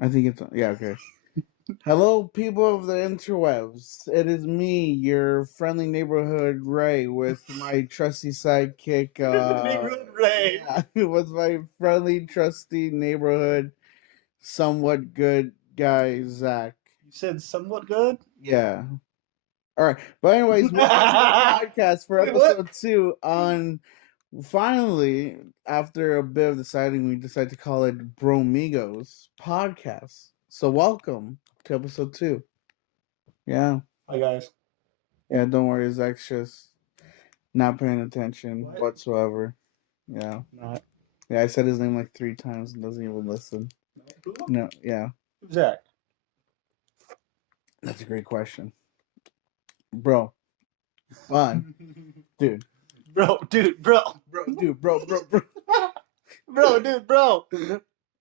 I think it's yeah, okay. Hello, people of the interwebs. It is me, your friendly neighborhood Ray, with my trusty sidekick. Neighborhood Ray. Yeah, with my friendly, trusty neighborhood, somewhat good guy Zach. You said somewhat good? Yeah. All right, but anyways, welcome to the podcast for Wait, what? episode 2. On finally, after a bit of deciding, we decided to call it Bromigos podcast. So welcome to episode 2. Yeah. Hi, guys. Yeah, don't worry, Zach's just not paying attention What? whatsoever. Yeah. Not. Yeah, I said his name like 3 times and doesn't even listen. Who? No, yeah. Who's that? That's a great question. Bro. Fun. Dude. Bro, dude, bro. Bro, dude, bro. Bro, dude, bro.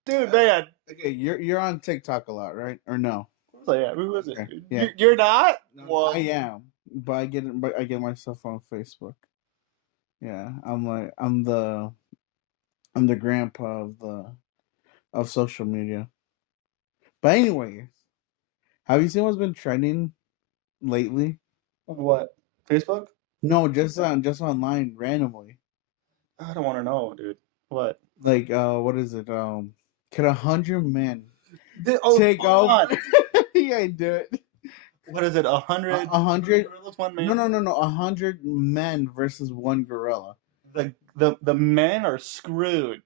Dude, man. Okay, you're on TikTok a lot, right? Or no? Who is it? Okay, yeah. You're not? No, Well, I am. But I get myself on Facebook. Yeah. I'm the grandpa of social media. But anyways, have you seen what's been trending lately? what? Facebook? No, just online randomly. I don't want to know, dude. What? Like what is it? Can 100 men Oh, take hold over? on. Yeah, I do it. What is it? 100? 100? Gorillas, one man? No. 100 men versus one gorilla. The men are screwed.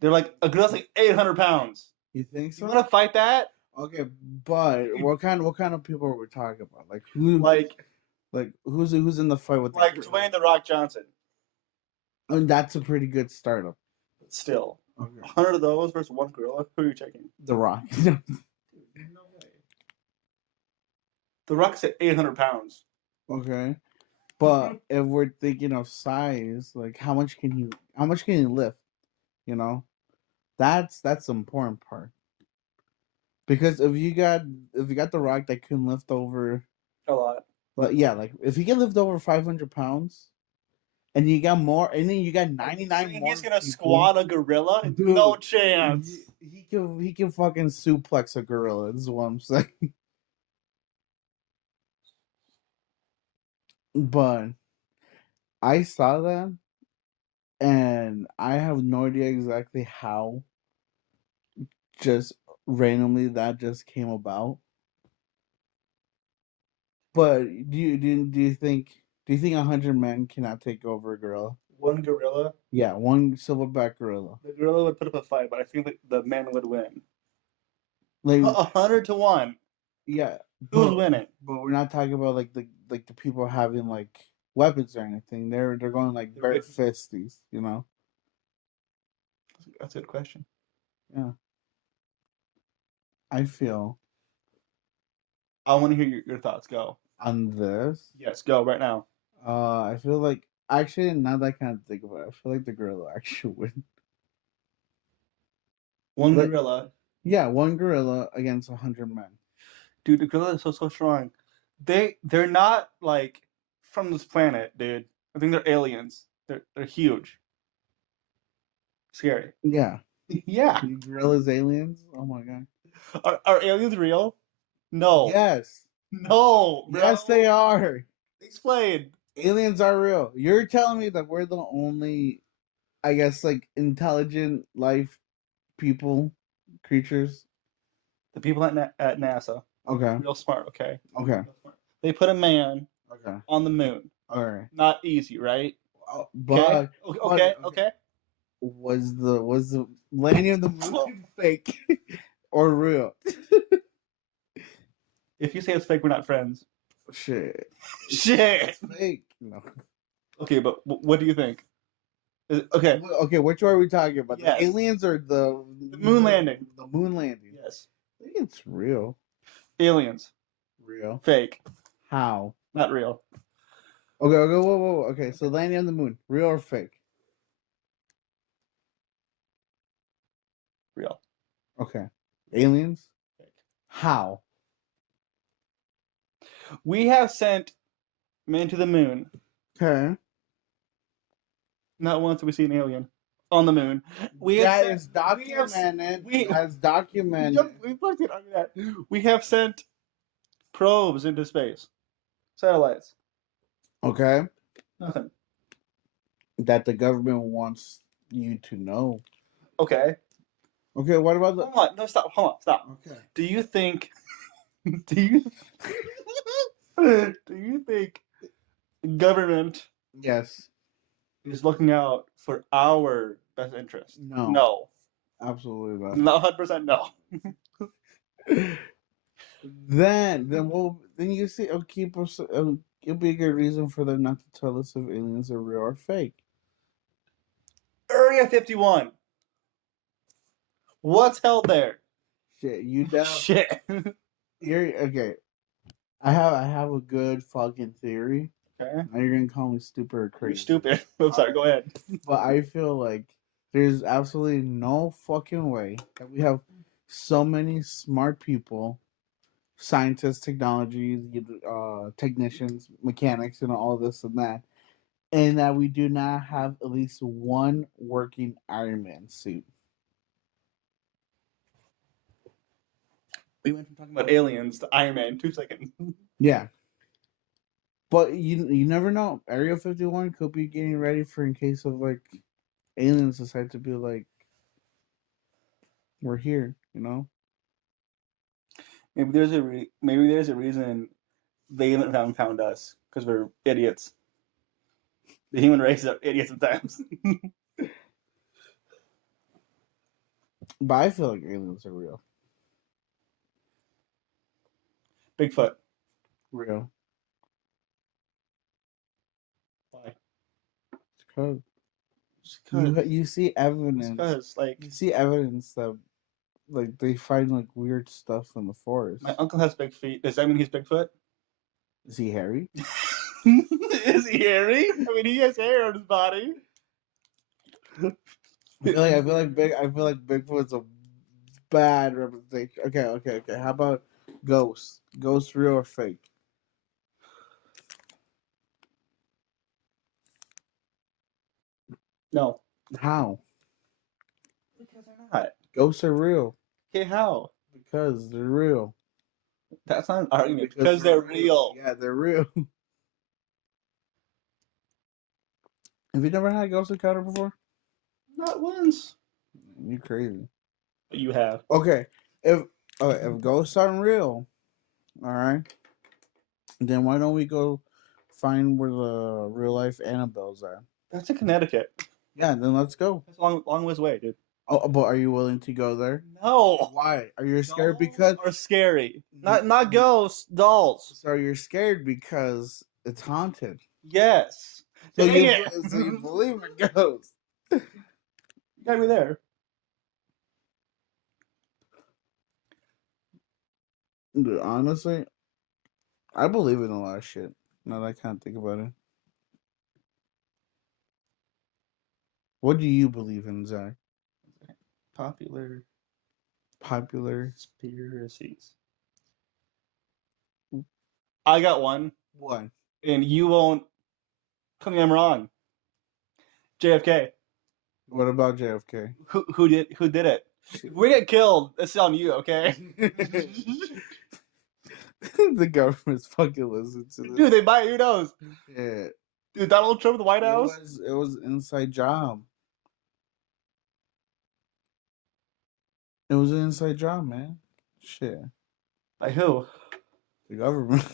They're like a gorilla's like 800 pounds. You think so? You want to fight that? Okay, but what kind of people are we talking about? Like who? Like who's in the fight with? like Dwayne the Rock Johnson. I mean, that's a pretty good startup. But still, Okay. 100 of those versus one gorilla. Who are you taking? The Rock. No way. The Rock's at 800 pounds. Okay, but if we're thinking of size, like how much can he lift? You know, that's the important part. Because if you got the Rock that can lift over, A lot. but yeah, like if he can lift over 500 pounds, and you got more, and then you got 99 more. He's gonna people, squat a gorilla? Dude, No chance. He can fucking suplex a gorilla. This is what I'm saying. But I saw that, and I have no idea exactly how. Just randomly, that just came about. But do you think 100 men cannot take over a gorilla? One gorilla? Yeah, one silverback gorilla. The gorilla would put up a fight, but I think the man would win. Like 100 to 1. yeah, Who's winning? But we're not talking about like the people having like weapons or anything. They're going like bare fisties, you know. That's a good question. Yeah. I feel I want to hear your thoughts. Go. on this. Yes, go right now. I feel like actually now that I kind of think about it, I feel like the gorilla actually win. One gorilla. Yeah, one gorilla against 100 men. Dude, the gorilla is so strong. They're not like from this planet, dude. I think they're aliens. They're huge. Scary. Yeah. Yeah. Gorillas, aliens. Oh my god. Are aliens real? No. Yes. No. Bro. Yes, they are. Explain. Aliens are real. You're telling me that we're the only, I guess, like intelligent life people, creatures. The people at NASA. Okay. Real smart. Okay. Okay. They put a man. Okay. On the moon. All right. Not easy, right? But okay. Was the landing of the moon fake or real? If you say it's fake, we're not friends. Shit. Shit. It's fake. No. Okay, but what do you think? Okay. Okay, which one are we talking about? Yes. The aliens or the moon landing? The moon landing. Yes. I think it's real. Aliens. Real. Fake. How? Not real. Okay, whoa. Okay, so landing on the moon, real or fake? Real. Okay. Aliens? Fake. How? We have sent men to the moon. Okay. Not once have we seen an alien. on the moon. We have That sent, is documented. we That's documented. we fucking argue that. We have sent probes into space, satellites. Okay, Nothing. that the government wants you to know. Okay. Okay, what about the? Hold on. No, stop. Hold on. Stop. Okay. Do you think? Do you? do you think the government Yes. is looking out for our best interest? No. No. Absolutely not. Not 100% no. Then you see it'll keep us it'll be a good reason for them not to tell us if aliens are real or fake. Area 51. What's held there? Shit, you down? Shit. You're okay. I have a good fucking theory. Okay. Now you're gonna call me stupid or You're crazy. stupid. I'm sorry. Go ahead. But I feel like there's absolutely no fucking way that we have so many smart people, scientists, technologies, technicians, mechanics, and all this and that, and that we do not have at least one working Iron Man suit. We went from talking about aliens to Iron Man in 2 seconds. Yeah. But you never know. Area 51 could be getting ready for in case of like aliens decide to be like, we're here, you know? Maybe there's a reason they haven't found us because we're idiots. The human race are idiots sometimes. But I feel like aliens are real. Bigfoot. Real. Why? Because Because you see evidence. You see evidence that like they find like weird stuff in the forest. My uncle has big feet. Does that mean he's Bigfoot? Is he hairy? Is he hairy? I mean, he has hair on his body. I feel like Bigfoot's a bad representation. Okay. How about ghosts? Ghosts real or fake? No. How? Because they're not. Ghosts are real. Okay, how? Because they're real. That's not an argument. Because they're real. Yeah, they're real. Have you never had a ghost encounter before? Not once. You crazy. But you have. Okay. If ghosts aren't real, all right, then why don't we go find where the real life Annabelle's at? That's in Connecticut. Yeah, then let's go. That's a long ways away, dude. Oh, but are you willing to go there? No. Why? Are you scared Dolls because are scary. Not ghosts, dolls. so you're scared because it's haunted. Yes. So Dang you it. so you believe in ghosts. You gotta be there. Dude, honestly, I believe in a lot of shit. Now that I can't think about it. What do you believe in, Zach? Popular Popular. conspiracies. I got one, What? and you won't tell me I'm wrong. JFK. What about JFK? Who did it? If we get killed, it's on you, okay? The government's fucking listening to this. Dude, they might. Who knows? Yeah. Dude, Donald Trump, the White House. It was inside job. It was an inside job, man. Shit. By who? The government.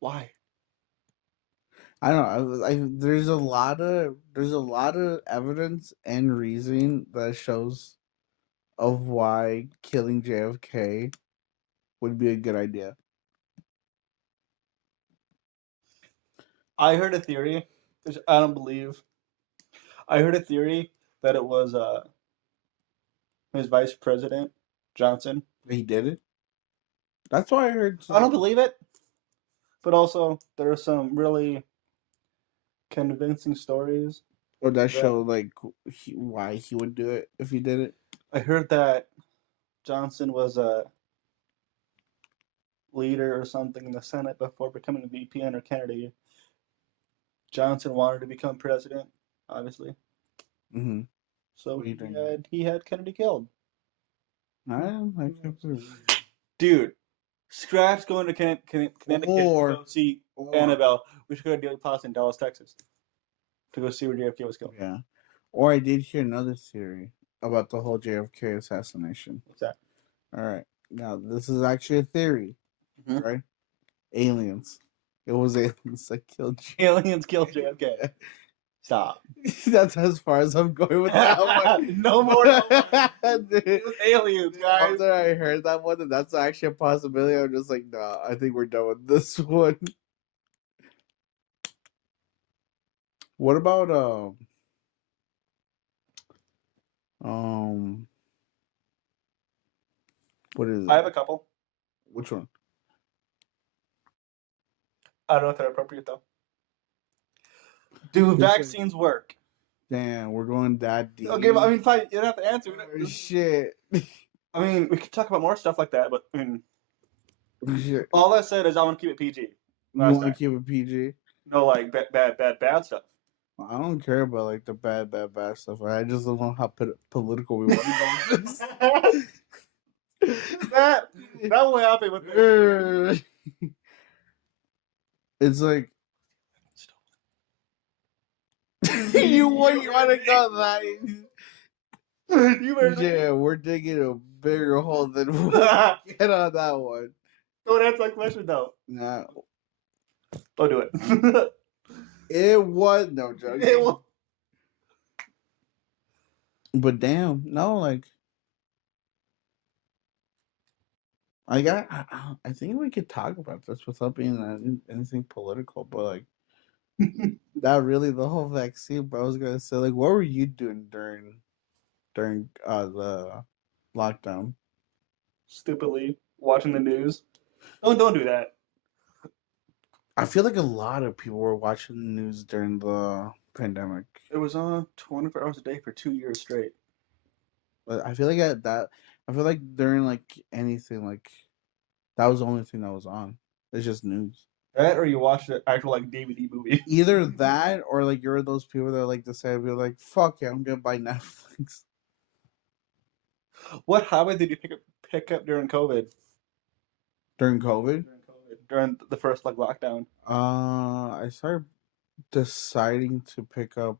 Why? I don't know. There's a lot of evidence and reason that shows of why killing JFK would be a good idea. I heard a theory, which I don't believe. I heard a theory that it was his vice president, Johnson. He did it. That's why I heard. I don't believe it, but also there are some really convincing stories. Or that show like why he would do it if he did it. I heard that Johnson was a leader or something in the Senate before becoming a VP under Kennedy. Johnson wanted to become president, obviously. Mm-hmm. So What do you think? he had Kennedy killed. I Dude, scratch going to Connecticut to or go see or Annabelle. We should go to Dealey Plaza in Dallas, Texas, to go see where JFK was killed. yeah. Or I did hear another theory about the whole JFK assassination. What's that? All right. Now this is actually a theory, Mm-hmm. right? Aliens. It was aliens that killed Aliens killed JFK. Stop. That's as far as I'm going with that one. No more. No more. Dude, Aliens, guys. after I heard that one, and that's actually a possibility, I'm just like, nah, I think we're done with this one. What about um what is I it? have a couple. Which one? I don't know if they're appropriate though. Do vaccines work? Damn, we're going that deep. Okay, but I mean, fine. You don't have to answer. Oh, shit. I mean, we could talk about more stuff like that, but I mean, Shit. all I said is I want to keep it PG. You Last want to time. keep it PG? No, like bad stuff. I don't care about like the bad stuff. I just don't know how political we want to go. that will happen with this. It's like you want to go that. Yeah, we're digging a bigger hole than we'll get on that one. Don't answer that question though. Nah. Don't do it. It was no joke. It was. But damn, no, like I think we could talk about this without being anything political, but like not really the whole vaccine. But I was gonna say, like, what were you doing during the lockdown? Stupidly watching the news. Don't do that. I feel like a lot of people were watching the news during the pandemic. It was on 24 hours a day for 2 years straight. But I feel like I feel like during like anything like that was the only thing that was on. It's just news. That or you watched an actual like DVD movie. Either that or like you're those people that like decide be like, fuck yeah, I'm gonna buy Netflix. What habit did you pick up during COVID? During COVID? During the first like lockdown. I started deciding to pick up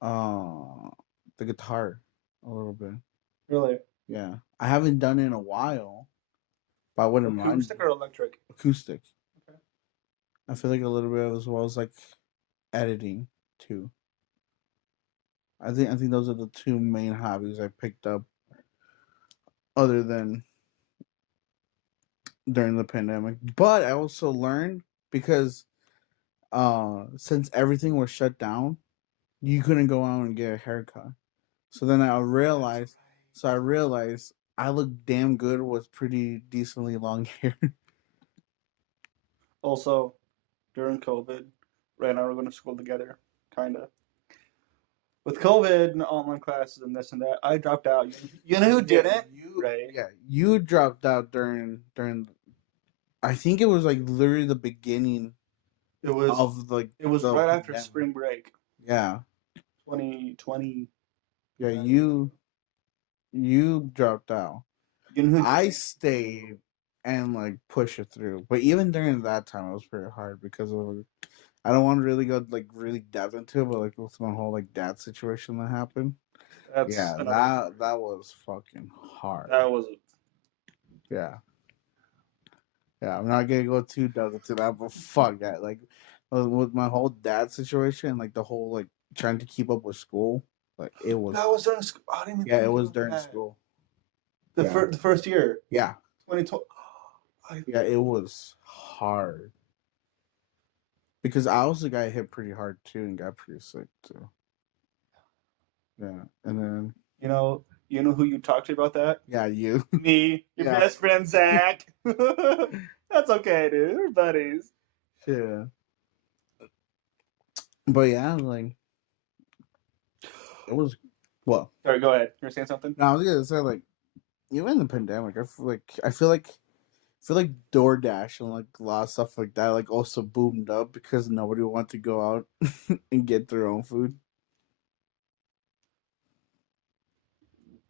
the guitar a little bit. Really? Yeah. I haven't done it in a while. But I wouldn't mind. Acoustic or electric? Acoustic. Okay. I feel like a little bit as well as like editing too. I think those are the two main hobbies I picked up other than during the pandemic. But I also learned because since everything was shut down, you couldn't go out and get a haircut. So then I realized I look damn good with pretty decently long hair. Also, during COVID, Ray and I were going to school together, kind of. With COVID and online classes and this and that, I dropped out. You know who didn't? Ray. Yeah, you dropped out during. I think it was like literally the beginning. It was of like. It was right after spring break. Yeah. 2020. Yeah, you dropped out. You know who I stayed and like push it through, but even during that time, it was pretty hard because of. I don't want to really go like really depth into it, but like with my whole like dad situation that happened. That was fucking hard. That was. Yeah. Yeah, I'm not gonna go too deep into that, but fuck that. Like with my whole dad situation, like the whole like trying to keep up with school, like it was. That was during school. I didn't even yeah, it was during school. The first year. Yeah. 2020. Yeah, it was hard. Because I also got hit pretty hard too and got pretty sick too. Yeah, and then you know who you talked to about that? Yeah, you. Me, your best friend Zach. That's okay, dude. We're buddies. Yeah. But yeah, like it was. Well, sorry. Go ahead. You're saying something? No, I was gonna say like even in the pandemic, I feel like DoorDash and like a lot of stuff like that like also boomed up because nobody wanted to go out and get their own food.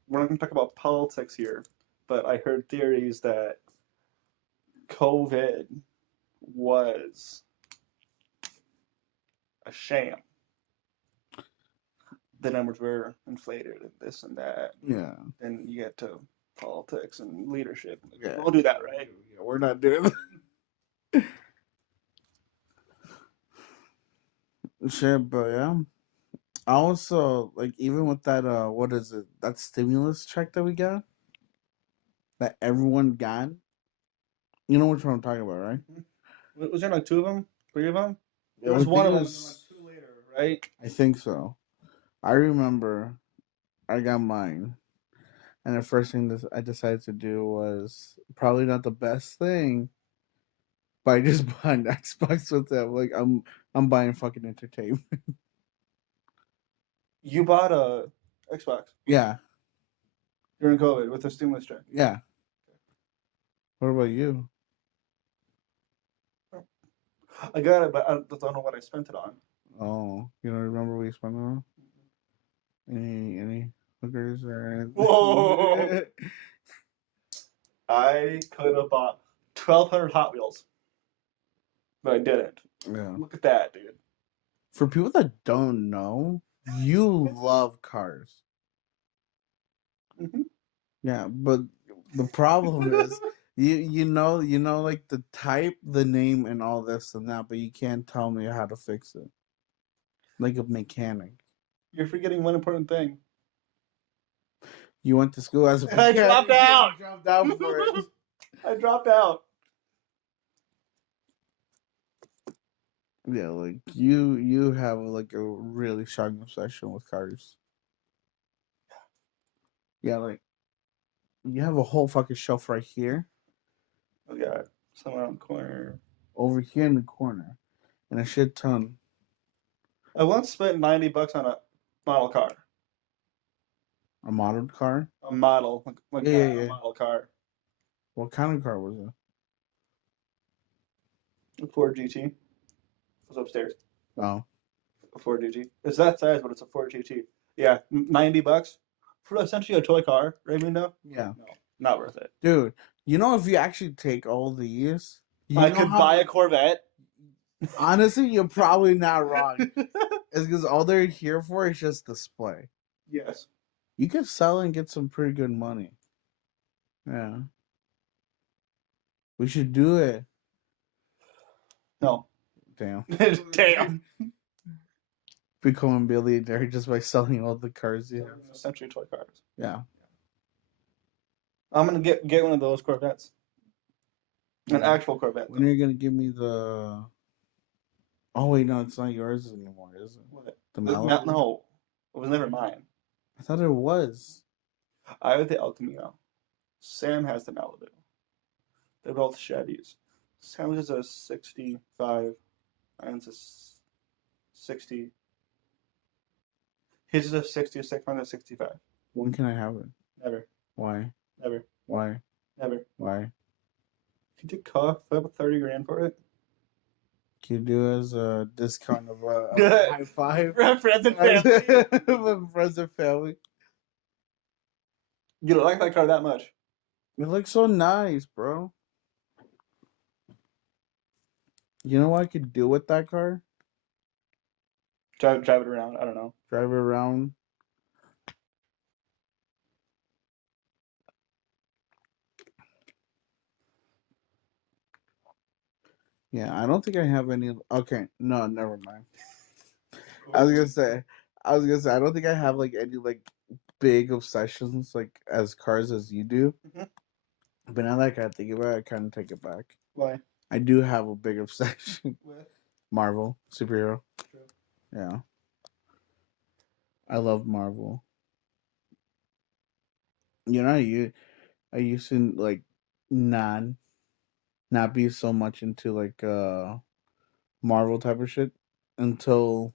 we're not going to talk about politics here, but I heard theories that COVID was a sham. The numbers were inflated and this and that. Yeah. Then you get to politics and leadership. Yeah. We'll do that, right? Yeah, we're not doing that. Shit, but yeah. I also like even with that what is it? That stimulus check that we got? That everyone got? You know which one I'm talking about, right? Was there like two of them? Three of them? There Yeah, was I one think of it them, was- and then like two later, right? I think so. I remember I got mine. And the first thing that I decided to do was probably not the best thing, but I just bought an Xbox with them. Like I'm buying fucking entertainment. You bought a Xbox Yeah, during COVID with a stimulus check. yeah. What about you? I got it, but I don't know what I spent it on. Oh, you don't remember what you spent it on? Any hookers or anything? Whoa! I could have bought 1,200 Hot Wheels, but I didn't. Yeah. Look at that, dude. For people that don't know, you love cars. Mhm. Yeah, but the problem is you know like the type, the name, and all this and that, but you can't tell me how to fix it. Like a mechanic. You're forgetting one important thing. You went to school as a And I dropped out. You dropped out for it. I dropped out. Yeah, like you have like a really strong obsession with cars. Yeah, like you have a whole fucking shelf right here, Oh, yeah, somewhere on the corner. over here in the corner, and a shit ton. I once spent $90 on a model car. A modeled car. A model, Yeah. a model car. What kind of car was it? A Ford GT. It was upstairs. Oh, A Ford GT. It's that size, but it's a Ford GT. Yeah, $90 for essentially a toy car, Raymundo. yeah. No, not worth it. Dude, you know if you actually take all these, you I know could how buy a Corvette. honestly, you're probably not wrong. It's because all they're here for is just display. Yes. You can sell and get some pretty good money. Yeah. We should do it. No. Damn. Damn. Become a billionaire just by selling all the cars you have. Essentially toy cars. Yeah. I'm gonna get one of those Corvettes. An Yeah. actual Corvette. When are you gonna give me the? Oh wait, no, it's not yours anymore, is it? What? The Malibu? No, it was never mine. I thought it was. I have the El Camino. Sam has the Malibu. They're both Chevys. Sam's is a 65. Mine's a 60. His is a 66. Mine's a 65. When can I have it? Never. Why? Never. Why? Never. Why? If you did cough, I have a 30 grand for it. Can you do it as a discount of a high five? Friends and family. Friends and family. You don't like that car that much. It looks so nice, bro. You know what I could do with that car? Drive it around. I don't know. Drive it around. Yeah, I don't think I have any. Okay, no, never mind. I was gonna say, I don't think I have like any like big obsessions like as cars as you do. Mhm. But now that I think about it, I kind of take it back. Why? I do have a big obsession. With? Marvel superhero. True. Yeah, I love Marvel. You know, I used to like not not be so much into like Marvel type of shit until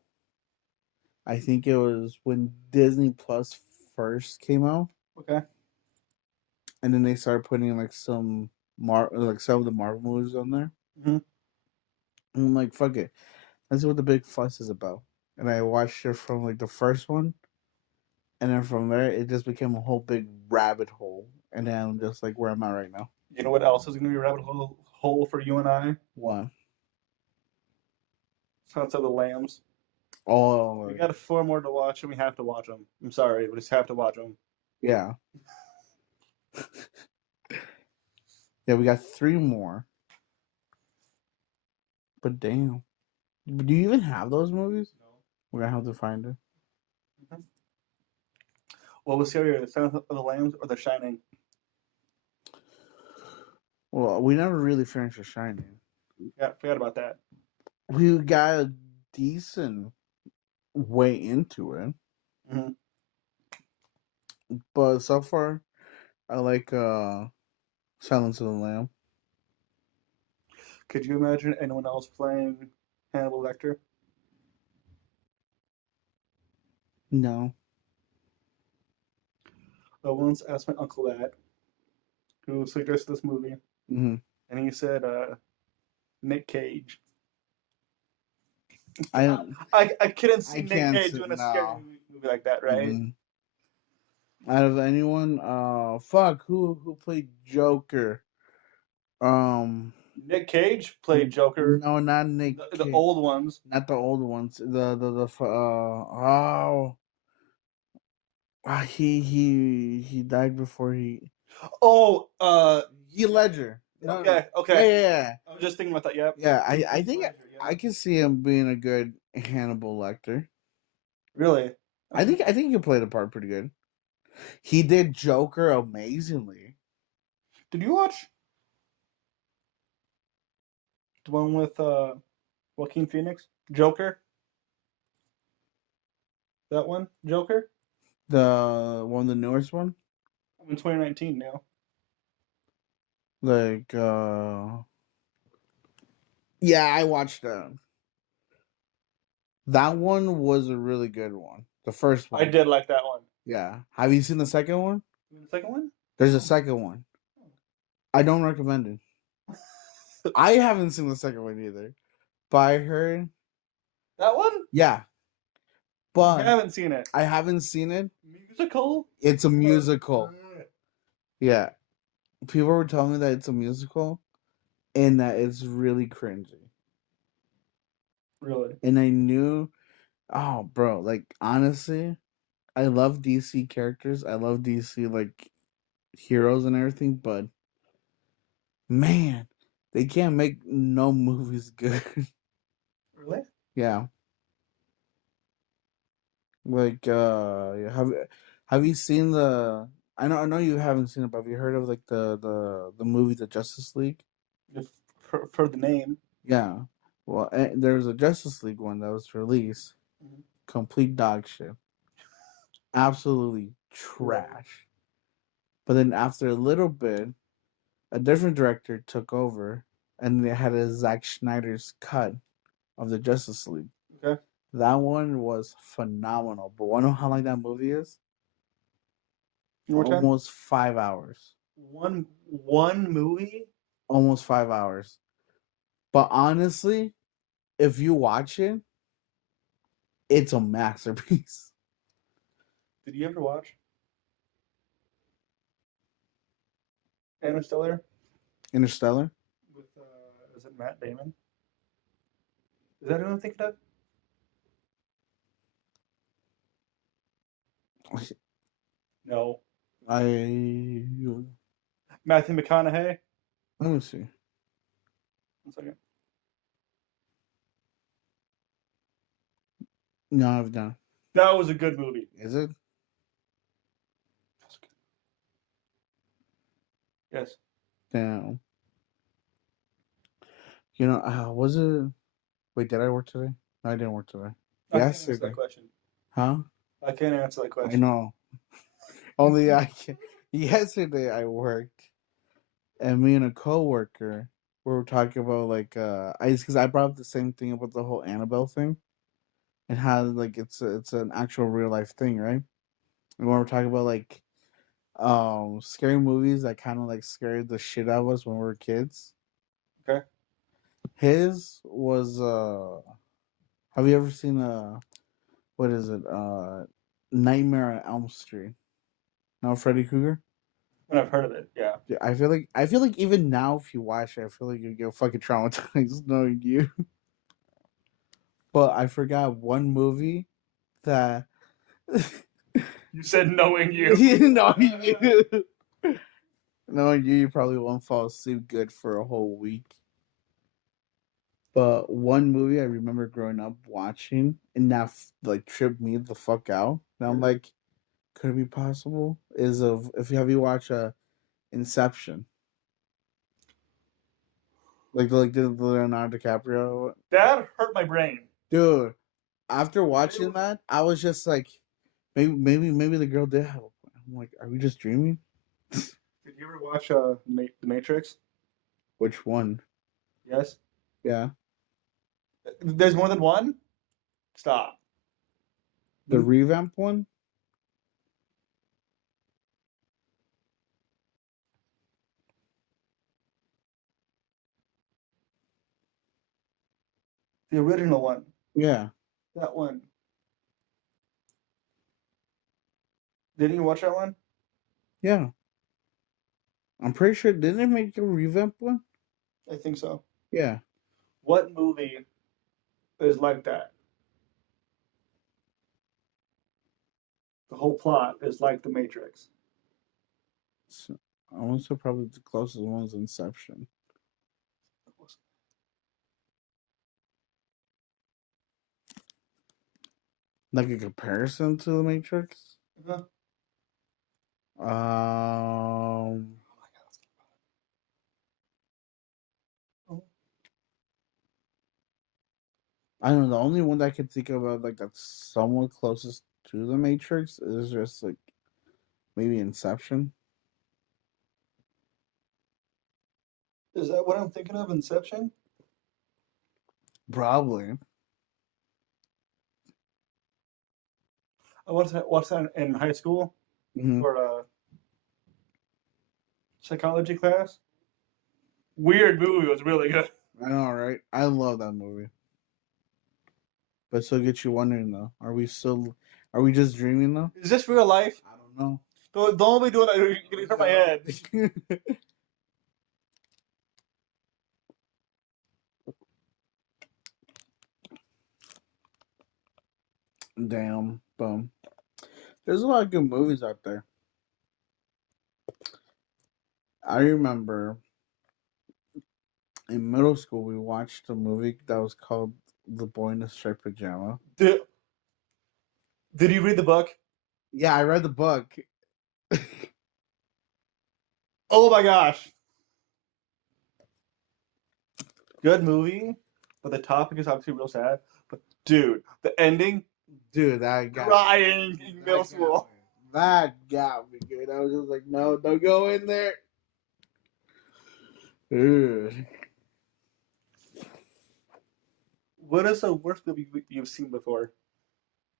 I think it was when Disney Plus first came out, Okay. and then they started putting like some some of the Marvel movies on there. Mhm. And I'm like, fuck it, that's what the big fuss is about. And I watched it from like the first one, And then from there, it just became a whole big rabbit hole. And then I'm just like where I'm at right now. You know what else is going to be a rabbit hole for you and I? One. Silence of the Lambs. Oh, We got 4 more to watch, and we have to watch them. I'm sorry, we just have to watch them. yeah. Yeah, we got 3 more. But damn. Do you even have those movies? No. We're gonna have to find it. Mm-hmm. What was scarier, the Silence of the Lambs or The Shining? Well, we never really finished The Shining. Yeah, forgot about that. We got a decent way into it. Mm-hmm. But so far, I like Silence of the Lamb. Could you imagine anyone else playing Hannibal Lecter? No. I once asked my uncle that, who suggested this movie, Mm-hmm. and he said Nick Cage. I I couldn't see I Nick can't Cage see, doing a scary no. movie like that, right? Out of anyone, fuck, who played Joker? Nick Cage played Joker. No, not Nick. The old ones. Not the old ones. Oh, he died before he. Oh, Heath Ledger. No, okay, no. okay. Yeah. I was just thinking about that. Yep. Yeah, I think Ledger, yeah. I can see him being a good Hannibal Lecter. Really? I think he can play the part pretty good. He did Joker amazingly. Did you watch the one with Joaquin Phoenix? Joker? That one? Joker? The newest one, In 2019 now. like yeah, I watched that. That one was a really good one. The first one. I did like that one. Yeah. Have you seen the second one? The second one? There's a second one. I don't recommend it. I haven't seen the second one either. But I heard That one? yeah. But I haven't seen it. I haven't seen it. Musical? It's a musical. Yeah. People were telling me that it's a musical and that it's really cringy. Really? And I knew, oh, bro, like, honestly, I love DC characters. I love DC, like, heroes and everything, but man, they can't make no movies good. Really? Yeah. Like, have you seen the? I know you haven't seen it, but have you heard of like the movie The Justice League? If, for the name. Yeah. Well, there was a Justice League one that was released. Mm-hmm. Complete dog shit. Absolutely trash. But then after a little bit, a different director took over, and they had a Zack Snyder's cut of the Justice League. Okay. That one was phenomenal. But wanna know how long that movie is? Almost 5 hours. One movie? Almost 5 hours. But honestly, if you watch it, it's a masterpiece. Did you ever watch Interstellar? Interstellar? With is it Matt Damon? Is that who I'm thinking of? No. Matthew McConaughey? Let me see. 1 second. No, I've done. That was a good movie. Is it? Yes. Damn. You know, was it? Wait, did I work today? No, I didn't work today. I can't answer that question. Huh? I can't answer that question. I know. Only I can. Yesterday I worked, and me and a coworker we were talking about like because I brought up the same thing about the whole Annabelle thing, and how like it's an actual real life thing, right? And we were talking about like scary movies that kind of like scared the shit out of us when we were kids. Okay. His was have you ever seen what is it Nightmare on Elm Street. No, Freddy Krueger. And I've heard of it. Yeah. Yeah, I feel like even now, if you watch it, I feel like you get fucking traumatized knowing you. But I forgot one movie that You said knowing you. knowing you, knowing you probably won't fall asleep good for a whole week. But one movie I remember growing up watching, and that like tripped me the fuck out. And I'm like, could it be possible? Is of if you have you watch Inception, like the Leonardo DiCaprio, That hurt my brain. dude. After watching that, I was just like, maybe the girl did have a point. I'm like, are we just dreaming? Did you ever watch The Matrix? Which one? Yes. Yeah, There's more than one. Stop. the revamp one. The original one. Yeah, That one. Didn't you watch that one? yeah. I'm pretty sure didn't they make a revamp one? I think so. Yeah. What movie is like that? The whole plot is like The Matrix. So, I want to say probably the closest one is Inception. Like a comparison to the Matrix. Uh-huh. Um, I don't know. The only one that I can think about like that's somewhat closest to the Matrix is just like maybe Inception. Is that what I'm thinking of? Inception? Probably. I watched that in high school Mm-hmm. for a psychology class. Weird movie, was really good. I know, right? I love that movie. But still get you wondering though, are we just dreaming though? Is this real life? I don't know. Don't be doing that. You're gonna hurt my head. Damn, bum. There's a lot of good movies out there. I remember in middle school we watched a movie that was called The Boy in the Striped Pajama. Did you read the book? Yeah, I read the book. Oh my gosh. Good movie, but the topic is obviously real sad. But dude, the ending, Dude, that got crying in middle school. That got me, dude. I was just like, no, don't go in there. Ugh. What is the worst movie you've seen before?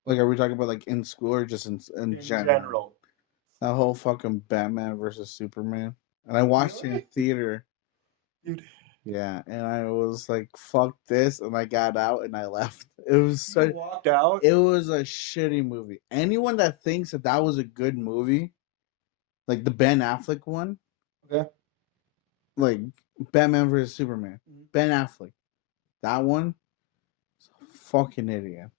Like, are we talking about like in school or just in general? That whole fucking Batman versus Superman, and I watched it in theater. Dude. Yeah, and I was like, "Fuck this," and I got out and I left. It was You walked out. It was a shitty movie. Anyone that thinks that was a good movie, like the Ben Affleck one, Okay. like Batman versus Superman, Ben Affleck, that one, fucking idiot.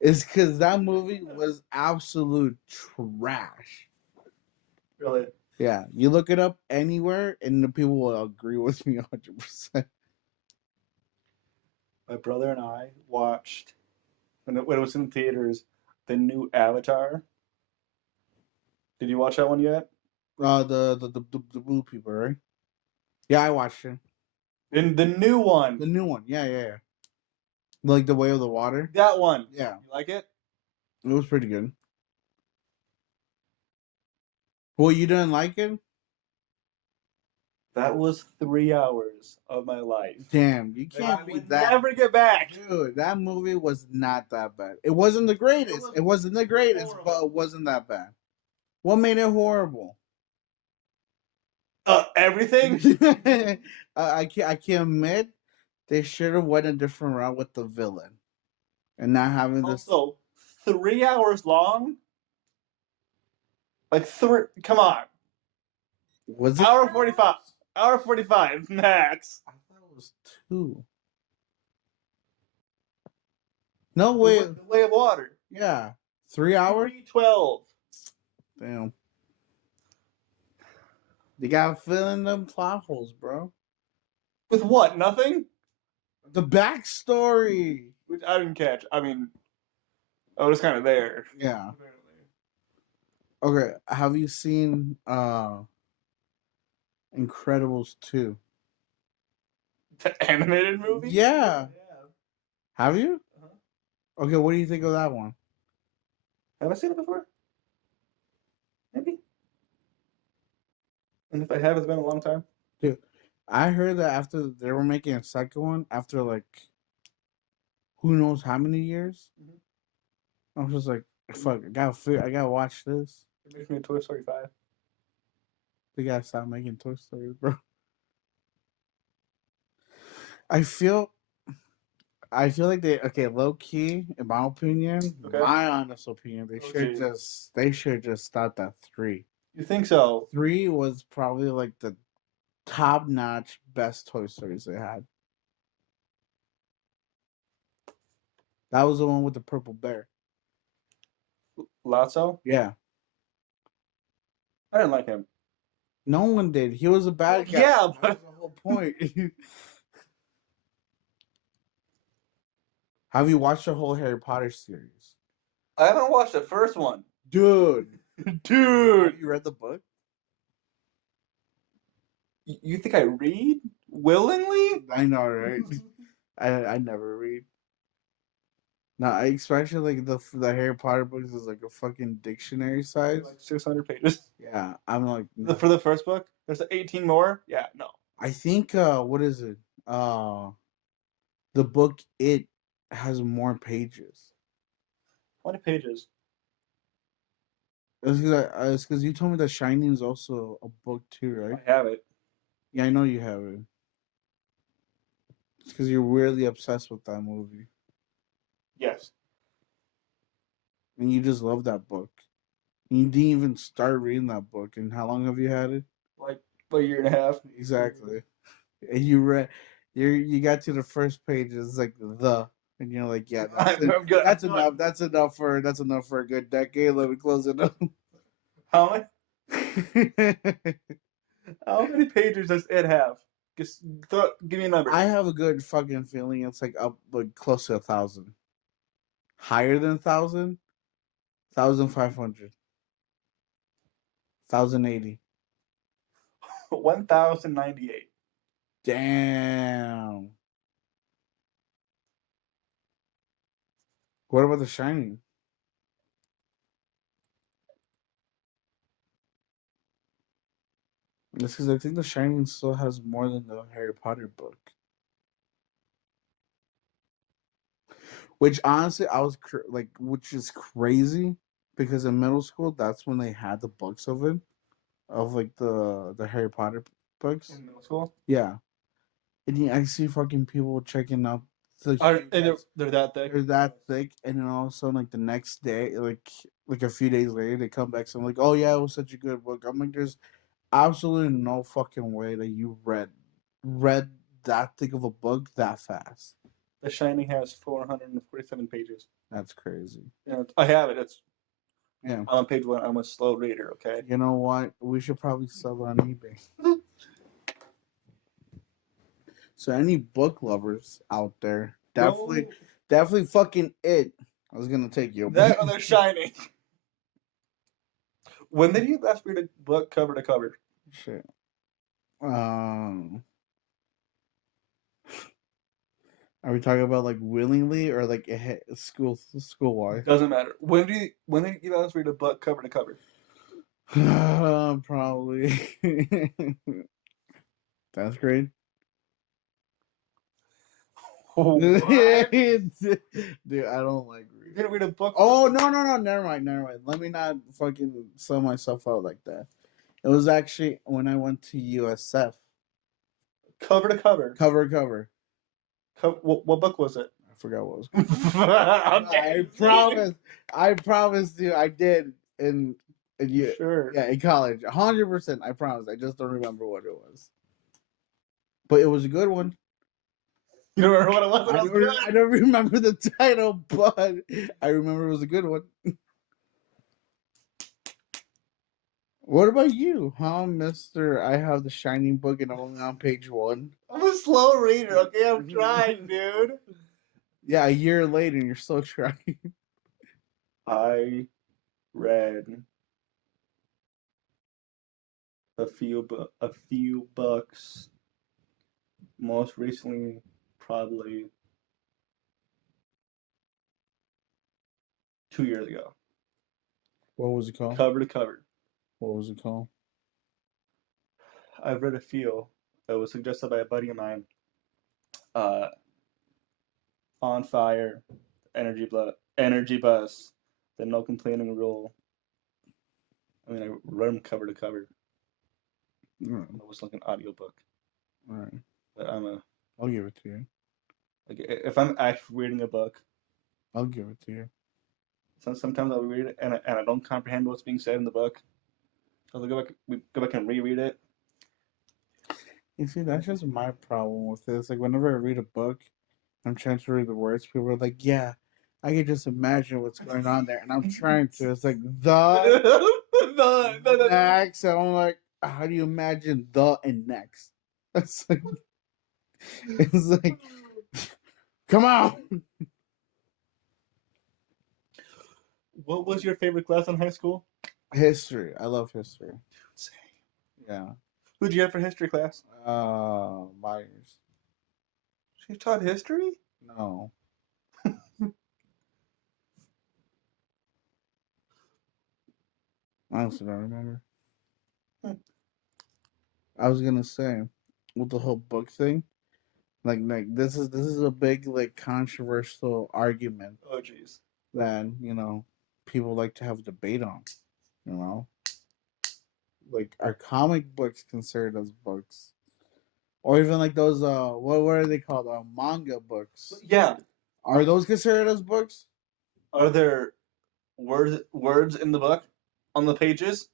It's because that movie was absolute trash. Really? Yeah, you look it up anywhere, and the people will agree with me 100%. My brother and I watched when it was in theaters the new Avatar. Did you watch that one yet? The blue people, right? Yeah, I watched it. In the new one. The new one, yeah. Like the Way of the Water. That one. Yeah, You like it? it was pretty good. Well, you didn't like it? That was 3 hours of my life. Damn, you can't be that. Never get back. Dude, that movie was not that bad. It wasn't the greatest. It wasn't the greatest, but it wasn't that bad. What made it horrible? Everything. I can't admit they should have went a different route with the villain, and not having this. Also, 3 hours long? Like three? Come on. Was it Hour 45. Hour 45 max. I thought it was 2. No The way. The Way of Water. Yeah, 3 hours. 3:12. Damn. They got filling them plot holes, bro. With what? Nothing? The backstory. Which I didn't catch. I mean, I was kind of there. Yeah. Okay. Have you seen Incredibles 2? The animated movie? Yeah. Have you? Uh-huh. Okay. What do you think of that one? Have I seen it before? Maybe. And if I have, it's been a long time. Dude, I heard that after they were making a second one, after like who knows how many years, I was just like, fuck, I gotta watch this. It makes me a Toy Story 5. They gotta stop making Toy Stories, bro. I feel like they low key, in my opinion, Okay. my honest opinion, they should just stop at 3. You think so? 3 was probably like the top notch best Toy Stories they had. That was the one with the purple bear. Lotso? Yeah. I didn't like him. No one did. He was a bad guy. Yeah, but That's the whole point. Have you watched the whole Harry Potter series? I haven't watched the first one. Dude. Dude. Have you read the book? You think I read willingly? I know, right? I never read. No, especially like the Harry Potter books is like a fucking dictionary size. Like 600 pages. Yeah, I'm like no. For the first book, there's 18 more. Yeah, no. I think what is it? The book It has more pages. How many pages? It's because you told me that Shining is also a book too, right? I have it. Yeah, I know you have it. It's because you're weirdly obsessed with that movie. Yes. And you just love that book. And you didn't even start reading that book. And how long have you had it? Like a year and a half. Exactly. And you got to the first page. It's like and you're like, yeah, I'm good. That's enough. That's enough for a good decade. Let me close it up. How many pages does it have? Just give me a number. I have a good fucking feeling it's like up like close to 1,000. Higher than 1,000? 1,500. 1,080. 1,098. Damn. What about The Shining? It's because I think The Shining still has more than the Harry Potter book. Which honestly, I was which is crazy because in middle school, that's when they had the books of it, of like the Harry Potter books. In middle school? Yeah, and I see fucking people checking out. And they're that thick. They're that thick, and then all of a sudden, like the next day, like a few days later, they come back. So I'm like, oh yeah, it was such a good book. I'm like, there's absolutely no fucking way that you read that thick of a book that fast. The Shining has 447 pages. That's crazy. Yeah, I have it. It's yeah. on page 1. I'm a slow reader. Okay. You know what? We should probably sell it on eBay. So any book lovers out there, definitely fucking It. I was gonna take you. That or The Shining. When did you last read a book cover to cover? Shit. Are we talking about like willingly or like school wise? Doesn't matter. When did you last read a book cover to cover? Probably. That's great. Dude, I don't like reading. You didn't read a book? Oh no! Never mind. Let me not fucking sell myself out like that. It was actually when I went to USF. Cover to cover. Cover. What book was it? I forgot what it was called. Okay. I promise you, I did in you. Sure. Yeah, in college, 100%. I promise. I just don't remember what it was, but it was a good one. You don't remember what it was? But it was good. I don't remember the title, but I remember it was a good one. What about you, huh, Mister? I have the Shining book and I'm only on page 1. I'm a slow reader, okay? I'm trying, dude. Yeah, a year later, and you're still trying. I read a few books. Most recently, probably 2 years ago. What was it called? Cover to cover. What was it called? I've read a few. It was suggested by a buddy of mine. Uh, On Fire, Energy Bus, the No Complaining Rule. I mean, I read them cover to cover. Alright. It was like an audiobook. Alright. But I'll give it to you. like if I'm actually reading a book, I'll give it to you. sometimes I'll read it and I don't comprehend what's being said in the book. So I'll go back and reread it. You see, that's just my problem with this. Like, whenever I read a book, I'm trying to read the words. People are like, "Yeah, I can just imagine what's going on there," and I'm trying to. It's like the next, and I'm like, "How do you imagine the and next?" It's like, come on. What was your favorite class in high school? History. I love history. Same. Yeah. Who'd you have for history class? Myers. She taught history? No. Honestly, don't remember. I was gonna say, with the whole book thing, like this is a big like controversial argument Oh jeez. that people like to have debate on. You know, like are comic books considered as books, or even like those what are they called, manga books? Yeah. Are those considered as books? Are there words in the book on the pages?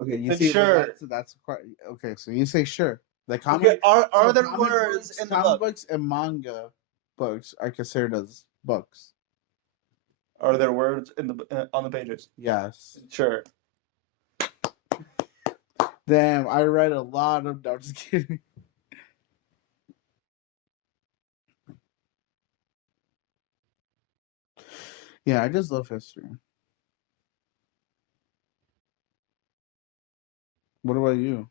Okay, you Then see, but sure. that's quite okay. So you say sure. The Okay, comic are there comic words books, in the comic book? books and manga books are considered as books. Are there words in the on the pages? Yes. Sure. Damn, I read a lot of. No, I'm just kidding. Yeah, I just love history. What about you?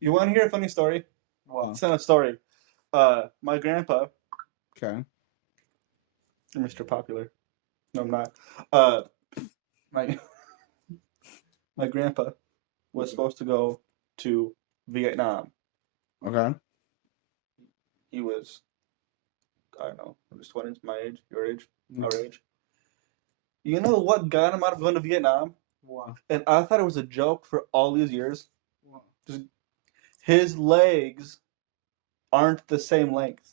You want to hear a funny story? Well, It's not a story. My grandpa, okay. Mr. Popular. No, I'm not. Uh, my my grandpa was supposed to go to Vietnam. Okay. He was, I don't know, in his 20s, my age, your age, our age. You know what got him out of going to Vietnam? Wow. And I thought it was a joke for all these years. Wow. Just his legs aren't the same length.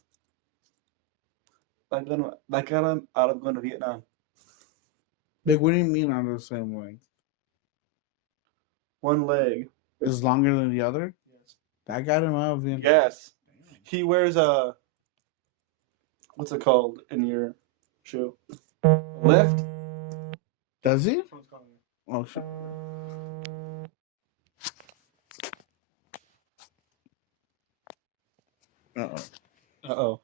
That got him out of going to Vietnam. Like, what do you mean on the same length? One leg. Is longer than the other? Yes. That got him out of Vietnam. Yes. He wears a, what's it called in your shoe? Lift? Does he? Oh shit. Uh-oh. Uh-oh.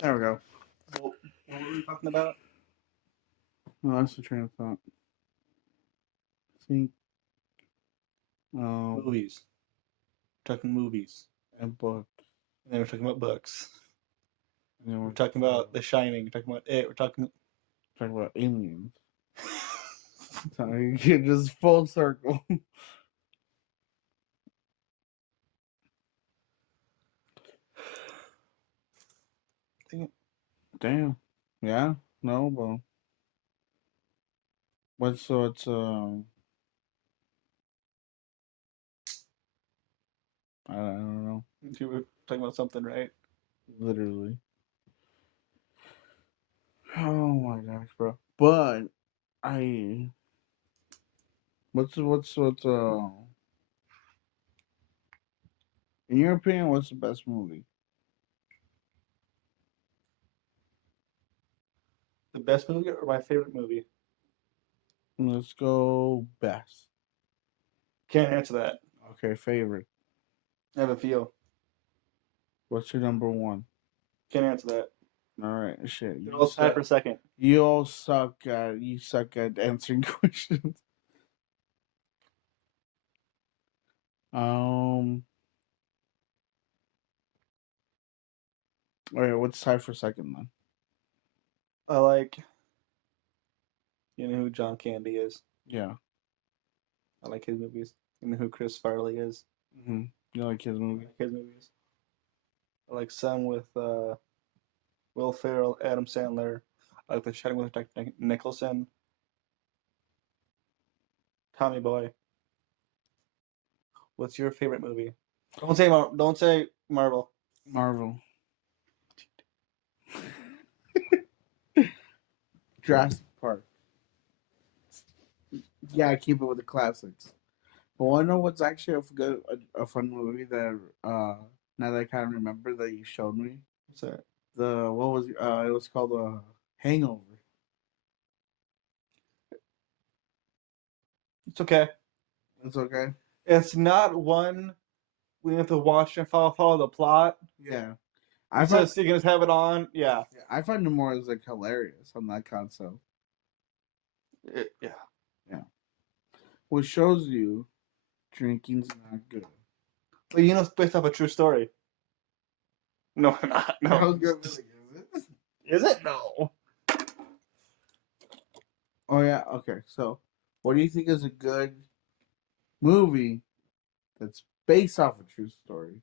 There we go. What were we talking about? No, that's the train of thought. I think Movies. Talking movies. and book. And then we're talking about books. And then We're talking about The Shining. We're talking about it. We're talking about aliens. So you get just full circle. Damn. Yeah. No, but what? So it's I don't know. you were talking about something, right? Literally. Oh my gosh, bro. But I what's in your opinion, what's the best movie? The best movie or my favorite movie? Let's go best. Can't answer that. Okay, favorite. I have a feel. What's your number one? Can't answer that. All right, shit. They're all tied for second. You all suck at answering questions. Um. All right, what's tied for second then? I like. You know who John Candy is? Yeah. I like his movies. You know who Chris Farley is? Mm-hmm. You like his I movie? like his movies. I like some with Will Ferrell, Adam Sandler. I like The Shining with Jack Nicholson. Tommy Boy. What's your favorite movie? Don't say Marvel. Marvel. Jurassic Park. Yeah, keep it with the classics. But I know what's actually a fun movie that now that I kind of remember that you showed me. What's that? It was called Hangover. It's okay. It's okay. It's not one we have to watch and follow the plot. Yeah, It's just you can just have it on. Yeah. I find it more as like hilarious on that concept. Yeah. Yeah, which shows you drinking's not good. Well, you know, it's based off a true story. No, not. I No. was gonna be like, is it? Is it? No. Oh yeah. Okay. So, what do you think is a good movie that's based off a true story?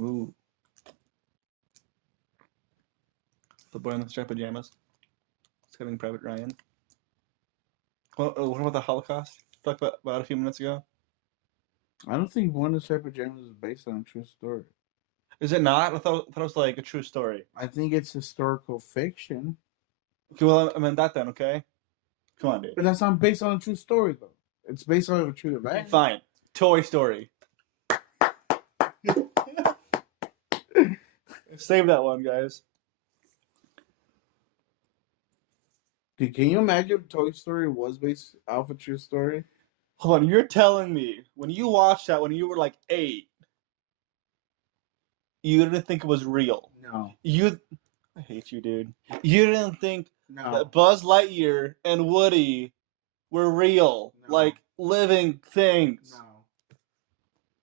Ooh. The Boy in the Striped Pajamas. Saving Private Ryan. What about the Holocaust? Talked about a few minutes ago. I don't think One of the Striped Pajamas is based on a true story. Is it not? I thought it was like a true story. I think it's historical fiction. Okay, well, I meant that then, okay? Come on, dude. But that's not based on a true story, though. It's based on a true event. Fine. Toy Story. Save that one, guys. Dude, can you imagine if Toy Story was based off a true story? Hold on, you're telling me when you watched that when you were like 8, you didn't think it was real. No. I hate you, dude. You didn't think No. that Buzz Lightyear and Woody were real, No. like living things. No.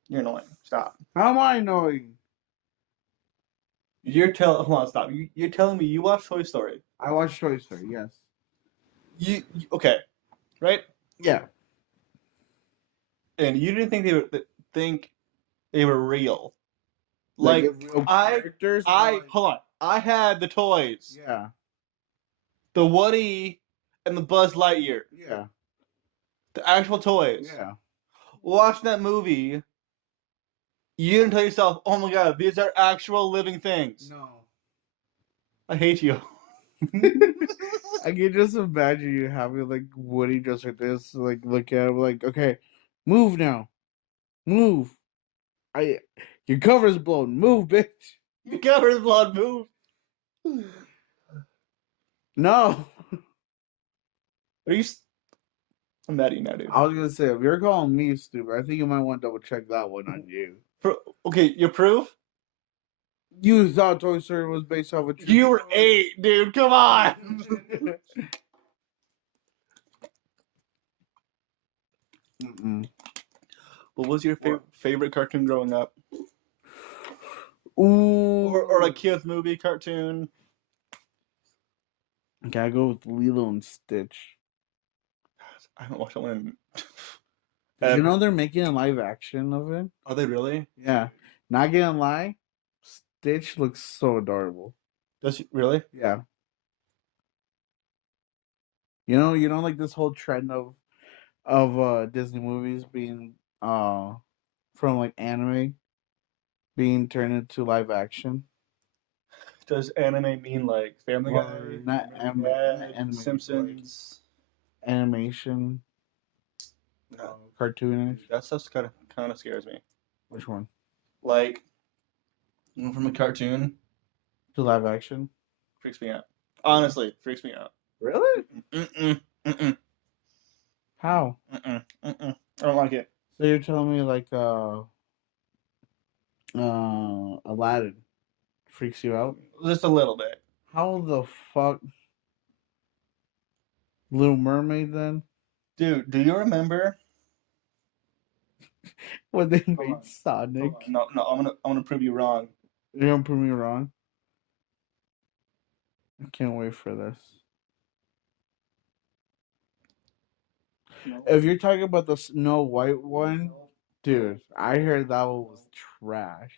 You're annoying. Stop. How am I annoying? Hold on, stop. You're telling me you watched Toy Story. I watched Toy Story, yes. Okay, right? Yeah. And you didn't think they were real. Like Like real characters? hold on. I had the toys. Yeah. The Woody and the Buzz Lightyear. Yeah. The actual toys. Yeah. Watching that movie, you didn't tell yourself, oh my god, these are actual living things. No. I hate you. I can just imagine you having like Woody just like this, like look at him like, okay, move now. Move. Your cover's blown. Move, bitch. Your cover's blood, move. No. Are you? I'm mad at you now, dude. I was gonna say, if you're calling me stupid, I think you might want to double check that one on you. Okay, your proof? You thought Toy Story was based off a true You were story. 8, dude. Come on. Mm-mm. What was your favorite cartoon growing up? Ooh. Or a kids movie cartoon? Gotta go with Lilo and Stitch. I haven't watched that one. Did you know they're making a live action of it? Are they really? Yeah. Not gonna lie, Stitch looks so adorable. Does she really? Yeah. You know, like this whole trend of Disney movies being from like anime being turned into live action. Does anime mean like Family Or Guy, not American not Dad, anime, Simpsons? like animation, No, cartoonish. that stuff kind of scares me. Which one? Like from a cartoon, To live action. freaks me out. Honestly, freaks me out. Really? Mm-mm, mm-mm, How? mm-mm, mm-mm. I don't like it. So you're telling me like Aladdin freaks you out? Just a little bit. How the fuck Little Mermaid then? Dude, do you remember? When they Hold made on. Sonic? Hold on. No, no, I'm gonna prove you wrong. You're gonna prove me wrong. I can't wait for this. No. If you're talking about the Snow White one, dude, I heard that one was trash.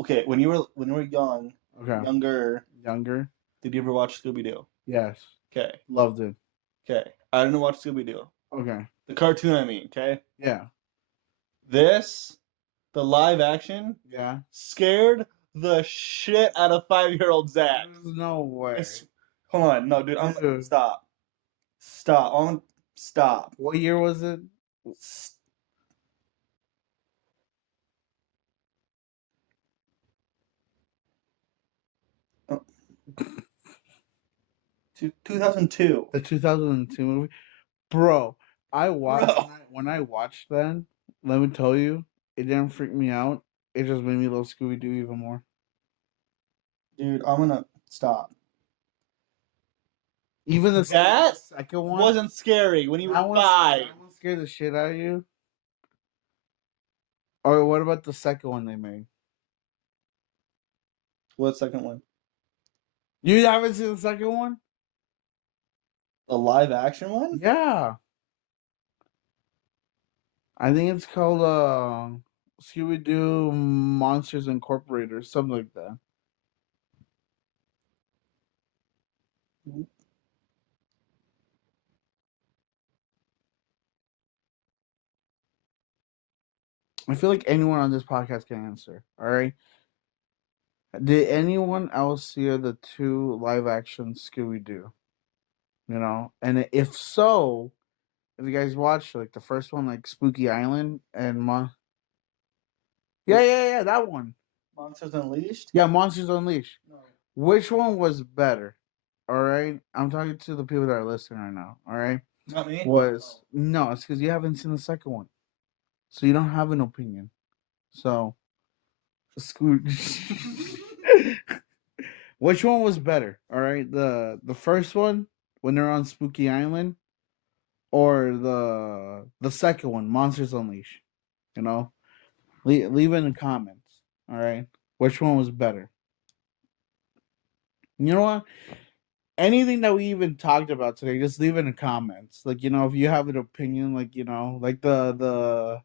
Okay, when you were young, Okay. younger, Younger? did you ever watch Scooby Doo? Yes. Okay, Loved it. okay. I didn't watch Scooby Doo. Okay. The cartoon, I mean. Okay. Yeah. The live action, Yeah. scared the shit out of 5-year-old Zach. There's no way. Hold on, no, dude. Dude. Stop. Stop. What year was it? S- 2002. The 2002 movie? Bro, I watched Bro. when I watched that, let me tell you, it didn't freak me out. It just made me love Scooby Doo even more. Dude, I'm gonna stop. Even the That second one wasn't scary when you were that one, 5. that one scared the shit out of you. Or what about the second one they made? What second one? You haven't seen the second one? The live action one? Yeah. I think it's called Scooby Doo Monsters Incorporated or something like that. I feel like anyone on this podcast can answer. All right. Did anyone else see the 2 live action Scooby Doo? You know, and if so, if you guys watched like the first one, like Spooky Island and yeah, that one. Monsters Unleashed? Yeah, Monsters Unleashed. No. Which one was better? All right, I'm talking to the people that are listening right now. All right, Not me? No, it's because you haven't seen the second one, so you don't have an opinion. So, which one was better? All right, the first one when they're on Spooky Island, or the second one, Monsters Unleashed. You know, leave it in the comments. All right, which one was better? You know what? Anything that we even talked about today, just leave it in the comments. Like, you know, if you have an opinion, like, you know, like the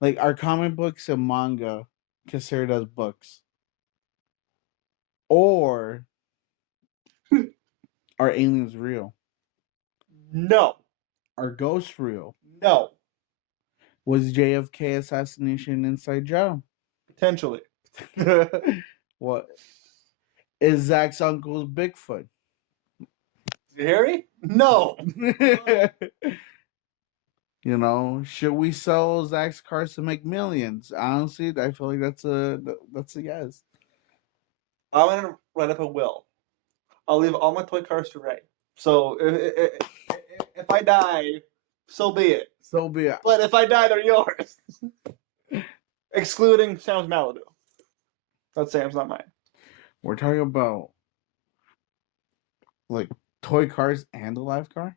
like our comic books and manga considered as books, or are aliens real? No. Are ghosts real? No. Was JFK assassination an inside job? Potentially. What is Zach's uncle's Bigfoot? Harry? No. You know, should we sell Zach's cars to make millions? Honestly, I feel like that's a yes. I'm gonna write up a will. I'll leave all my toy cars to Ray. So if I die, so be it. So be it. But if I die, they're yours. Excluding Sam's Malibu. That's Sam's, not mine. We're talking about like toy cars and a live car.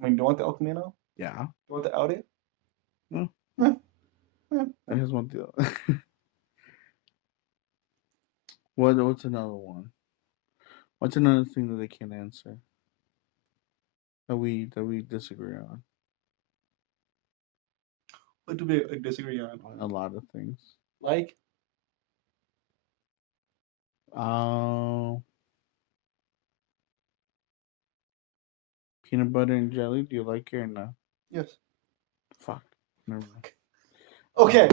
I mean, do you want the El Camino? Yeah. Do you want the Audi? No. Eh. I just want the. What's another one? What's another thing that they can't answer? That we disagree on? What do we disagree on? A lot of things. Like? Peanut butter and jelly. Do you like it or no? Yes. Fuck. Never mind. Okay,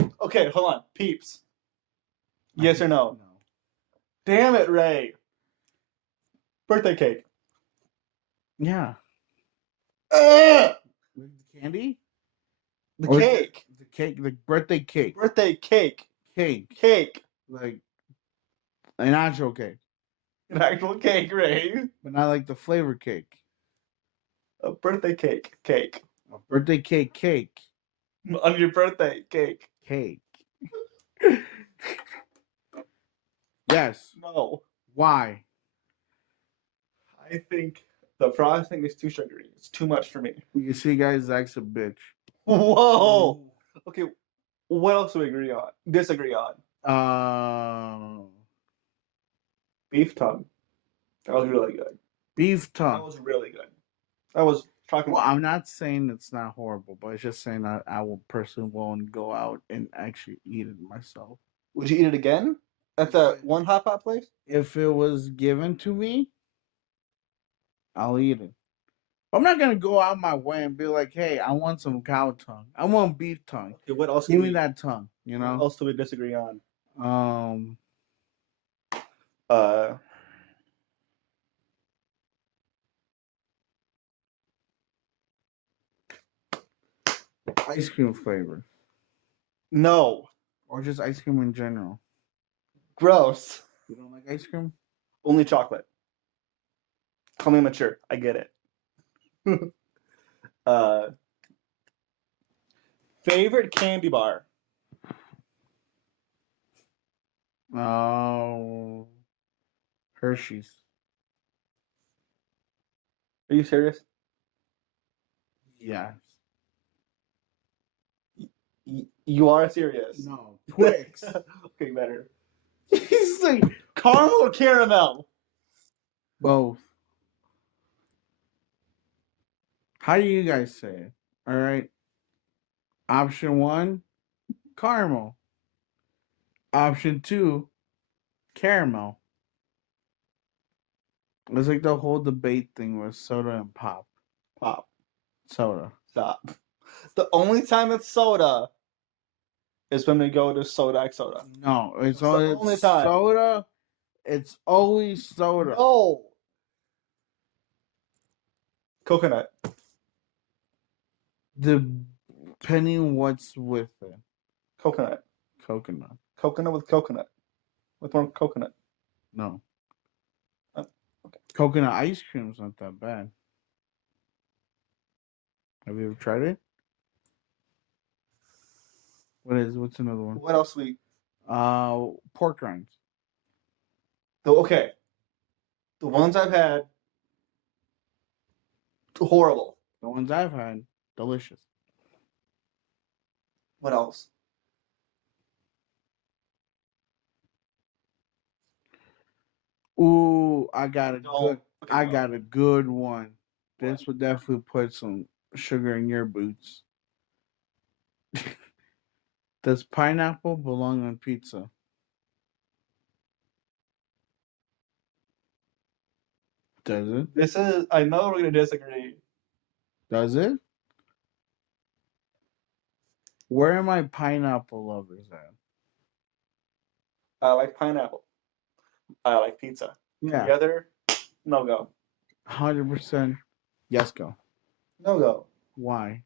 hold on. Peeps. Yes or no? No. Damn it, Ray. Birthday cake. Yeah. Ugh! The candy? The Or cake. The cake, the birthday cake. Birthday cake. Cake. Cake. Like an actual cake. An actual cake, Ray. But not like the flavor cake. A birthday cake. Cake. A birthday cake cake. On your birthday cake. Cake. Yes. No. Why? I think the frosting is too sugary. It's too much for me. You see, guys, Zach's a bitch. Whoa. Okay. What else do we agree on? Disagree on? Beef tongue. That was really good. Beef tongue. That was really good. That was shocking. Well, I'm not saying it's not horrible, but it's just saying I will personally won't go out and actually eat it myself. Would you eat it again at the one hot pot place? If it was given to me, I'll eat it. I'm not gonna go out my way and be like, "Hey, I want some cow tongue. I want beef tongue. Okay, what else? Give me that tongue." You know. What else do we disagree on? Ice cream flavor. No. Or just ice cream in general. Gross. You don't like ice cream? Only chocolate. Call me mature. I get it. Favorite candy bar? Oh, Hershey's. Are you serious? Yes. You are serious? No. Twix. Okay, better. He's like, Caramel or caramel? both. How do you guys say it? All right. Option 1, caramel. Option 2, caramel. It's like the whole debate thing with soda and pop. Pop. Soda. Stop. The only time it's soda is when we go to Soda X Soda. No, it's the only only time. soda. It's always soda. No. Coconut. Depending what's with it. Coconut. Coconut. Coconut with coconut. With more coconut. No. Okay. Coconut ice cream's not that bad. Have you ever tried it? What's another one? What else we? Pork rinds. Okay. The ones I've had, horrible. The ones I've had, delicious. What else? Ooh, I got a Okay, good one. This would definitely put some sugar in your boots. Does pineapple belong on pizza? Does it? I know we're going to disagree. Does it? Where are my pineapple lovers at? I like pineapple. I like pizza. Yeah. Together, no go. 100% yes go. No go. Why?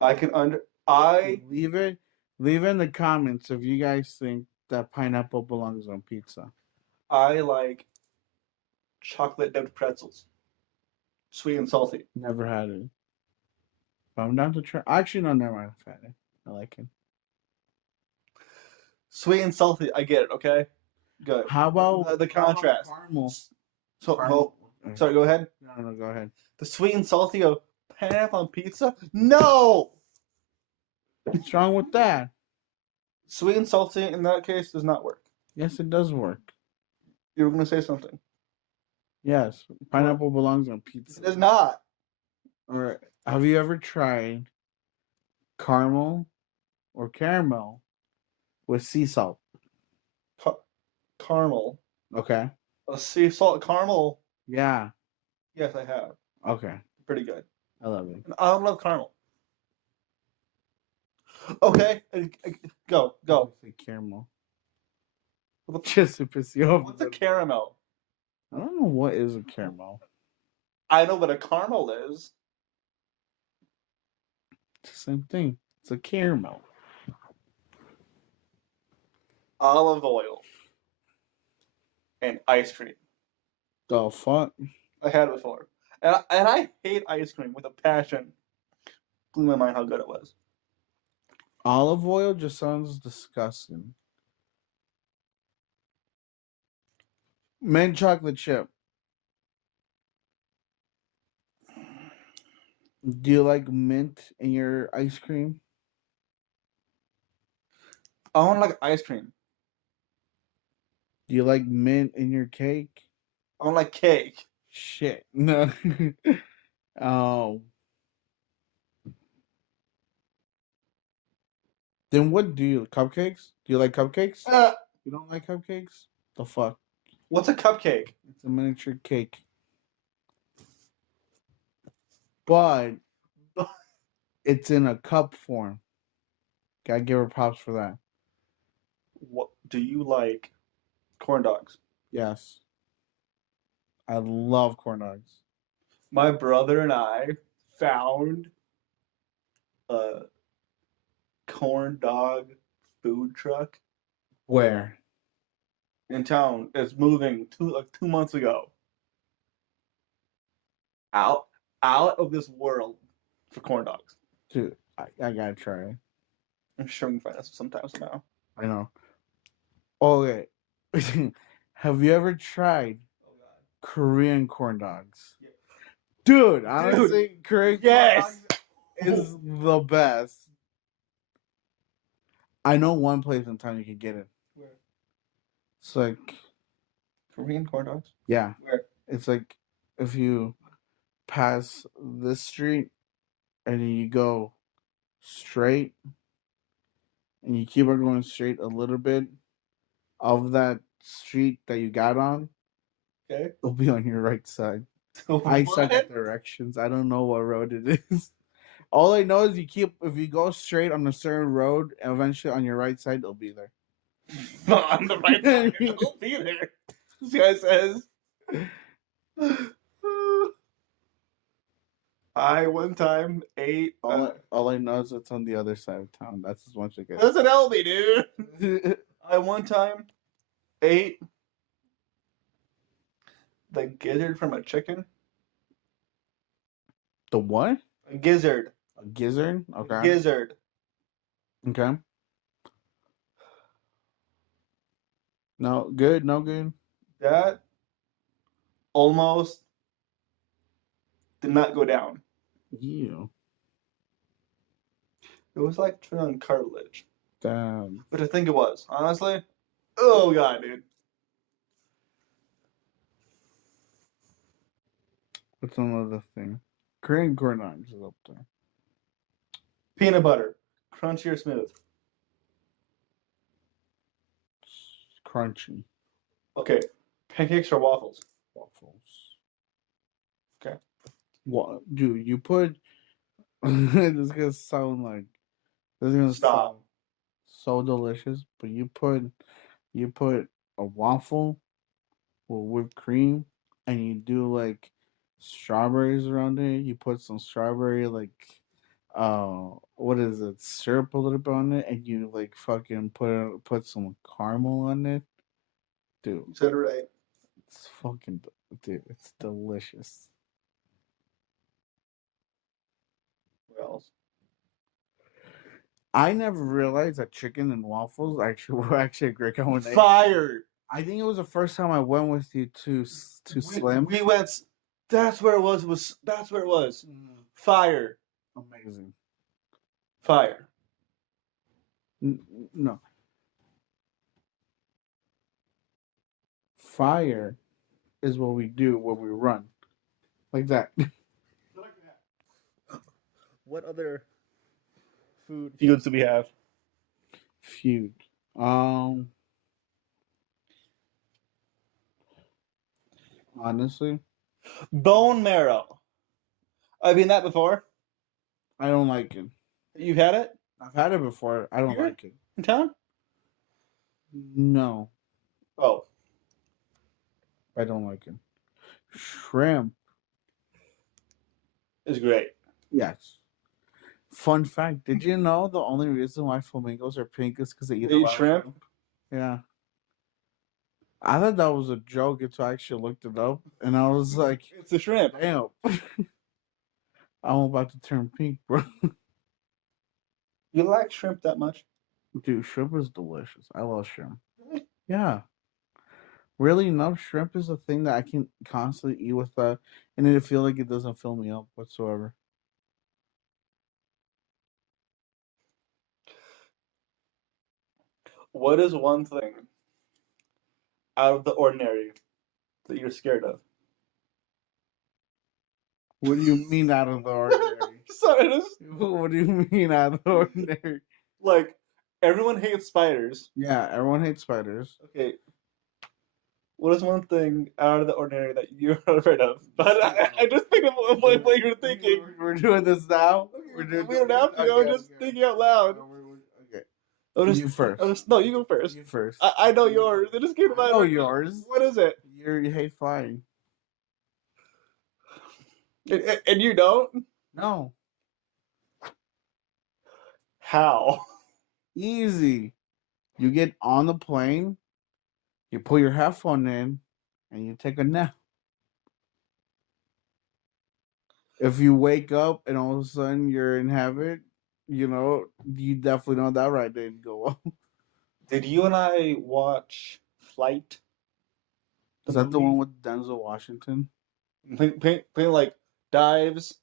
Leave it in the comments if you guys think that pineapple belongs on pizza. I like chocolate dipped pretzels. Sweet and salty. Never had it. But I'm down to try. Actually, no, never mind. I've had it. I like it. Sweet and salty. I get it. Okay. Good. How about the contrast? Caramel. So, Caramel. sorry. Go ahead. No, go ahead. The sweet and salty of pineapple on pizza? No. What's wrong with that? Sweet and salty in that case does not work. Yes, it does work. You were going to say something. Yes, pineapple belongs on pizza. It does not. All right. Have you ever tried caramel or caramel with sea salt? Caramel. Okay. A sea salt caramel? Yeah. Yes, I have. Okay. Pretty good. I love it. I don't love caramel. Okay, go. Caramel. Just to piss you off. What's a caramel? I don't know what is a caramel. I know what a caramel is. It's the same thing. It's a caramel. Olive oil and ice cream. The fuck? I had it before. And I hate ice cream with a passion. Blew my mind how good it was. Olive oil just sounds disgusting. Mint chocolate chip. Do you like mint in your ice cream? I don't like ice cream. Do you like mint in your cake? I don't like cake. Shit. No. Oh. Then what do you cupcakes? Do you like cupcakes? You don't like cupcakes? The fuck? What's a cupcake? It's a miniature cake. But it's in a cup form. Gotta give her props for that. What do you like? Corn dogs. Yes. I love corn dogs. My brother and I found a corn dog food truck Where? in town. It's moving 2 months ago. Out of this world for corn dogs. Dude, I gotta try it. I'm sure we can find this sometime now. I know. Okay. Have you ever tried Korean corn dogs? Yeah. Dude, honestly, Korean Yes. corn dogs is the best. I know one place in town you can get it. Where? It's like, Korean corn dogs? yeah. Where? It's like if you pass this street and then you go straight and you keep on going straight a little bit of that street that you got on, Okay. it'll be on your right side. I suck at directions. I don't know what road it is. All I know is if you go straight on a certain road, eventually on your right side, it'll be there. On the right side, it'll be there. This guy says. I one time ate. All I know is it's on the other side of town. That's as much as I get. Doesn't help me, dude. I one time ate the gizzard from a chicken. The what? A gizzard. A gizzard? Okay. Gizzard. Okay. No good, no good. That almost did not go down. Ew. It was like chewing on cartilage. Damn. But I think it was, honestly. Oh god, dude. What's another thing? Korean corn dogs is up there. Peanut butter. Crunchy or smooth? Crunchy. Okay. Pancakes or waffles? Waffles. Okay. What, dude? You put. This is gonna sound like. This is gonna sound so delicious, but you put a waffle with whipped cream, and you do like strawberries around it. You put some strawberry what is it, syrup a little bit on it, and you like fucking put some caramel on it, dude. You said it right. It's fucking, dude, it's delicious. What else? I never realized that chicken and waffles were actually a great combination. Fire. I think it was the first time I went with you to Slim. We went. That's where it was. That's where it was. Fire. Amazing. Fire. No. Fire is what we do when we run. Like that. What other feuds do we have? Feud. Honestly, Bone marrow. I've eaten that before. I don't like it. You've had it I've had it before. I don't like it. in town? No. Oh, I don't like it. Shrimp. it's great. Yes. Fun fact: did you know the only reason why flamingos are pink is because they eat They a eat lot of shrimp? shrimp? Yeah. I thought that was a joke until I actually looked it up, and I was like, It's the shrimp. "Damn, I'm about to turn pink, bro." You like shrimp that much? Dude, shrimp is delicious. I love shrimp. Yeah, really enough. Shrimp is a thing that I can constantly eat with that, and it feel like it doesn't fill me up whatsoever. What is one thing out of the ordinary that you're scared of? What do you mean out of the ordinary? Sorry, just What do you mean out of the ordinary? like everyone hates spiders. Yeah, everyone hates spiders. Okay, what is one thing out of the ordinary that you're afraid of? But I just think of what you're thinking. We're doing this now. We don't have to. I'm just thinking out loud. Okay, I'm just, you first. no, you go first. You first. I know yours. It just came to I mind. know yours. What is it? You hate flying. And you don't? No, How? easy. You get on the plane, you put your headphone in, and you take a nap. If you wake up and all of a sudden you're in heaven, you definitely know that ride didn't go well. Did you and I watch Flight? Is that the one with Denzel Washington? Playing like dives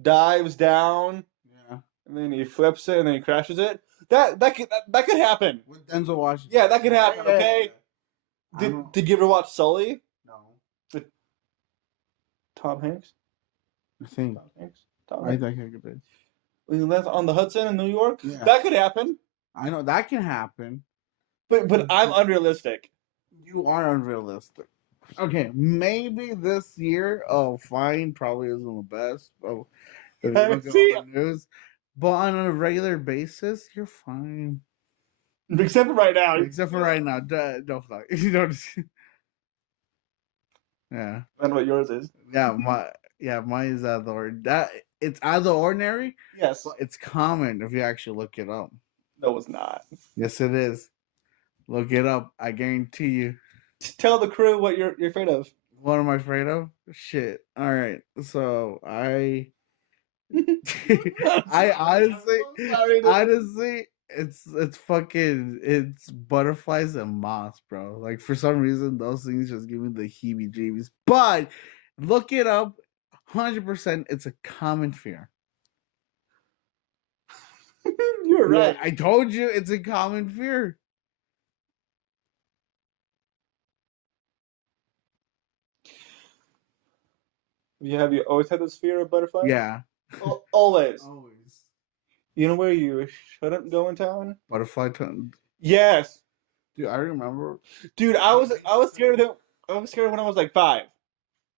down, Yeah. and then he flips it, and then he crashes it. That could happen. With Denzel Washington. Yeah, that could happen. Yeah, Okay. yeah. Did you ever watch Sully? No. Tom Hanks. I think. Tom Hanks. Tom I Hanks. think I could be. When he left on the Hudson in New York. Yeah. That could happen. I know that can happen. But I'm unrealistic. You are unrealistic. Okay, maybe this year, fine, probably isn't the best. Oh, if you look at See? all the news, but on a regular basis, you're fine. Except for right now. Except for right now, don't fly. You don't. Yeah. I don't know what yours is. Mine is out of the ordinary. That it's out of the ordinary, Yes. but it's common if you actually look it up. No, it's not. Yes, it is. Look it up. I guarantee you. Tell the crew what you're afraid of. What am I afraid of? Shit. All right. So I honestly, it's butterflies and moths, bro. Like for some reason, those things just give me the heebie-jeebies. But look it up. 100%, it's a common fear. You're right. I told you, it's a common fear. Have you always had this fear of butterflies? Yeah. Always. Always. You know where you shouldn't go in town? Butterfly town. Yes. Dude, I remember. Dude, I was scared of them. I was scared when I was like 5.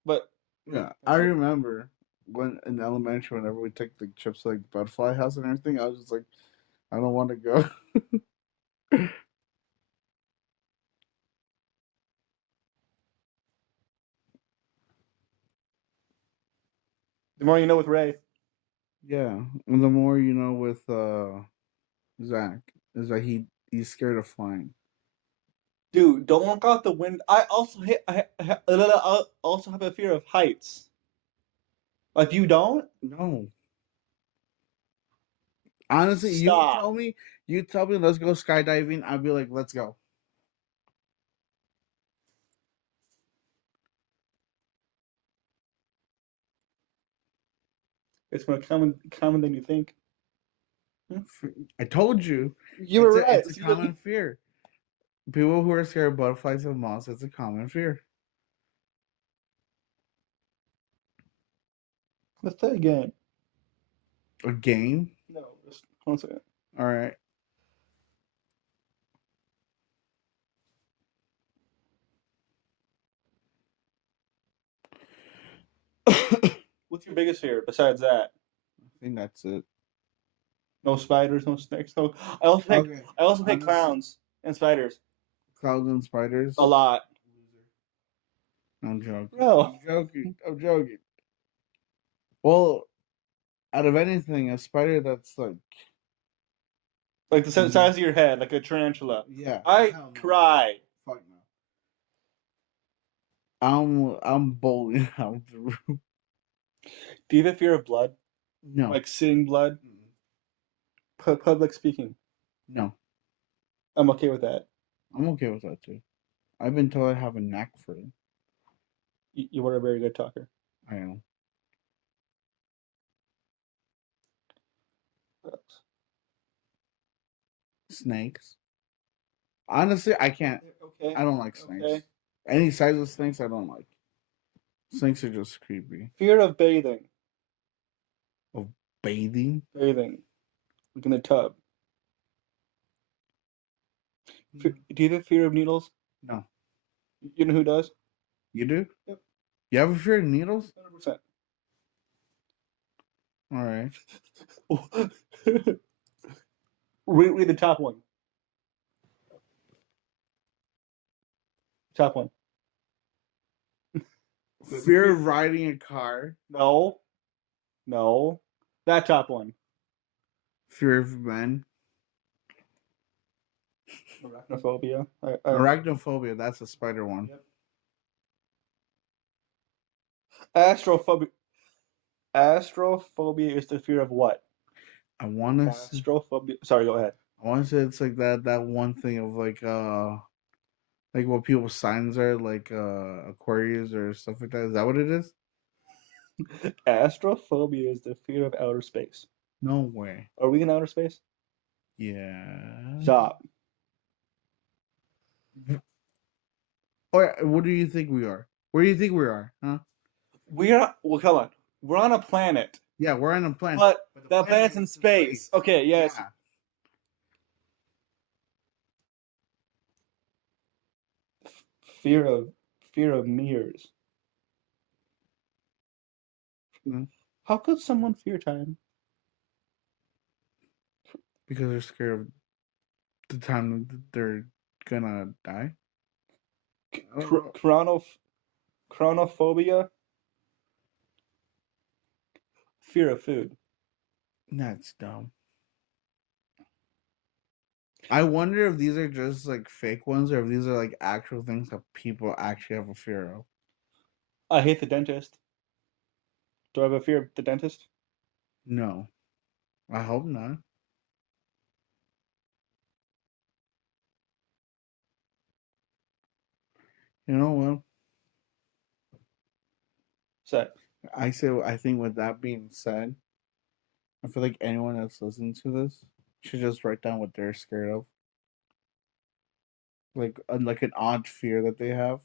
But yeah, I remember when in elementary, whenever we took the trips to like Butterfly House and everything, I was just like, I don't want to go. the more you know with Ray. Yeah, and the more you know with Zach is that he's scared of flying. Dude, don't look out the window. I also have a fear of heights. Like you don't? No. Honestly, Stop. you tell me, let's go skydiving. I'd be like, let's go. It's more common than you think. I told you. You were right. It's a common fear. People who are scared of butterflies and moths, it's a common fear. Let's play a game. A game? No, just 1 second. All right. What's your biggest fear besides that? I think that's it. No spiders, no snakes, no. I also hate clowns and spiders. 1,000 spiders. A lot. I'm joking. No. I'm joking. I'm joking. Well, out of anything, a spider that's like Like the size of your head, like a tarantula. yeah, I hell no. cry. Fuck no. I'm bowling out the room. Do you have a fear of blood? No. Like seeing blood? Public speaking. No. I'm okay with that. I'm okay with that too. I've been told I have a knack for it. You are a very good talker. I am. What else? Snakes. Honestly, I can't. Okay. I don't like snakes. Okay. Any size of snakes, I don't like. Snakes are just creepy. Fear of bathing. Of bathing? Bathing. Like in the tub. Do you have a fear of needles? No. You know who does? You do? Yep. You have a fear of needles? 100%. All right. Read the top one. Top one. Fear of riding a car. No. No. That top one. Fear of men. Arachnophobia. Arachnophobia. That's a spider one. Yep. Astrophobia. Astrophobia is the fear of what? I want to. Astrophobia. Sorry, go ahead. I want to say it's like that one thing of like what people's signs are, like Aquarius or stuff like that. Is that what it is? Astrophobia is the fear of outer space. No way. Are we in outer space? Yeah. Stop. Or what do you think we are? Where do you think we are? Huh? We are. Well, come on. We're on a planet. Yeah, we're on a planet. But the that planet's in space. Okay. Yes. Yeah. Fear of mirrors. Mm-hmm. How could someone fear time? Because they're scared of the time that they're gonna die. Chronophobia. Fear of food. That's dumb. I wonder if these are just like fake ones or if these are like actual things that people actually have a fear of. I hate the dentist. Do I have a fear of the dentist? No. I hope not. You know what? So, I think with that being said, I feel like anyone that's listening to this should just write down what they're scared of. Like an odd fear that they have.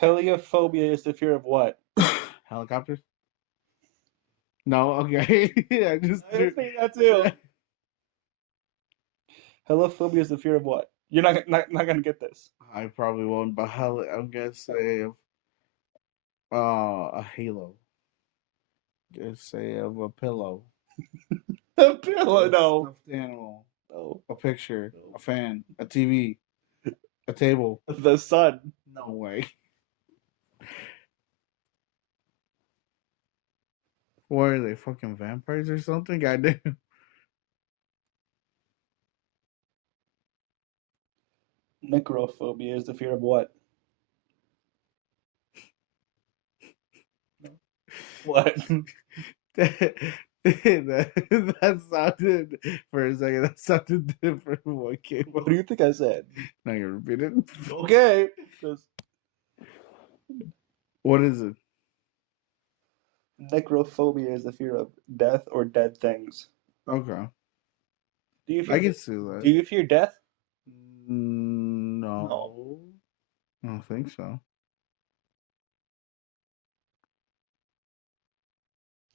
heliophobia is the fear of what? Helicopters? No, okay. I just I was thinking that too. Heliophobia is the fear of what? You're not gonna get this. I probably won't, but I'm gonna say a halo. Just say of a pillow. A pillow, A no. stuffed animal. No. A picture. A fan. A TV. A table. The sun. No way. What are they, fucking vampires or something? Goddamn. Necrophobia is the fear of what? What? that sounded for a second. That sounded different from what came What up. do you think I said? Not gonna repeat it. Okay. What is it? Necrophobia is the fear of death or dead things. Okay. Do you fear? I can see that. Do you fear death? No. No. I don't think so.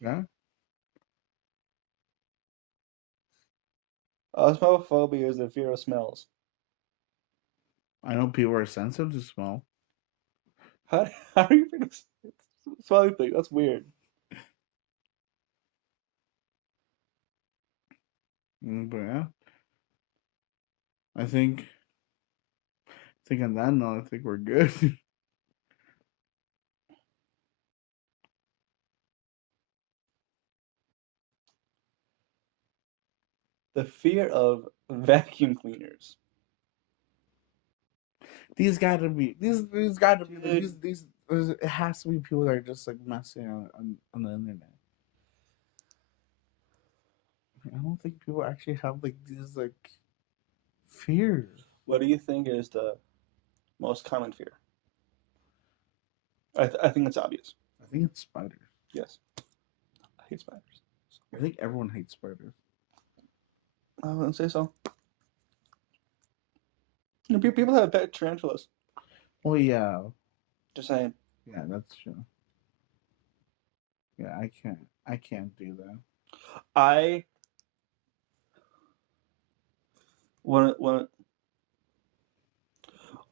Yeah. Osmophobia is the fear of smells. I know people are sensitive to smell. How are you fear of smelling thing? That's weird. But yeah, I think on that note, I think we're good. The fear of vacuum cleaners. These gotta be these gotta be like, Dude. these. It has to be people that are just like messing on the internet. I don't think people actually have like these like fears. What do you think is the most common fear? I think it's obvious. I think it's spiders. Yes. I hate spiders. I think everyone hates spiders. I wouldn't say so. People have pet tarantulas. Oh yeah, Just saying. yeah, that's true. Yeah, I can't do that. I one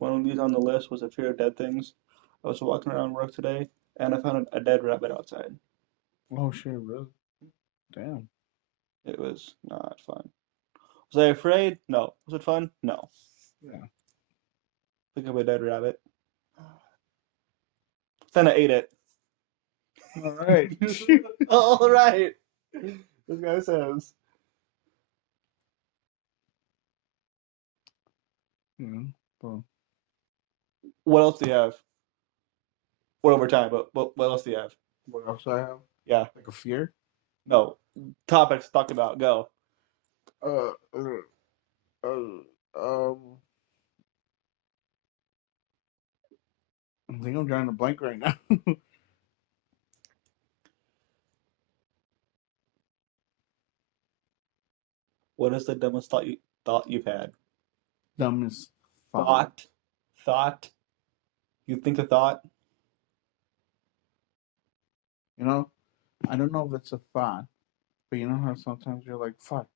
of these on the list was a fear of dead things. I was walking around work today and I found a dead rabbit outside. Oh shit, really? Damn. It was not fun. Was I afraid? No. Was it fun? No. Yeah. Think of a dead rabbit. Then I ate it. All right. All right. This guy says. Yeah. Well, What else do you have? We're over time, but what else do you have? what else I have? Yeah. Like a fear? No. Topics to talk about. Go. Uh. uh, uh um. I think I'm drawing a blank right now. What is the dumbest thought you've had? Dumbest Thought. Thought. You think a thought? You know, I don't know if it's a thought, but you know how sometimes you're like, "Fuck,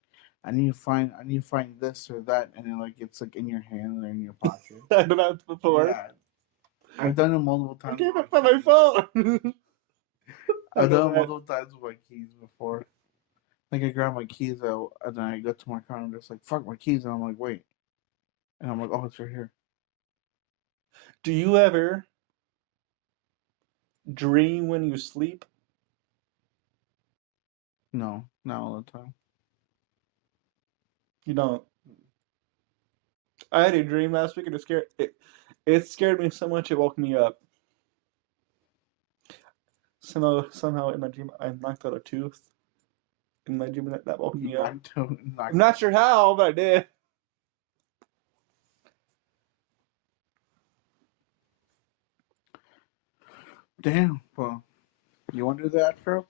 I need to find this or that," and then like it's like in your hand or in your pocket. I've done that before. Yeah, I've done it multiple I times. gave with up on my keys. phone. I've done it that. multiple times with my keys before. Like I grab my keys out and then I go to my car and I'm just like, "Fuck my keys," and I'm like, "Wait," and I'm like, "Oh, it's right here." Do you ever dream when you sleep? No, not all the time. You don't. I had a dream last week and it scared me so much it woke me up. Somehow in my dream I knocked out a tooth. In my dream that woke me up. I'm not sure how, but I did. Damn. Well, you want to do the outro?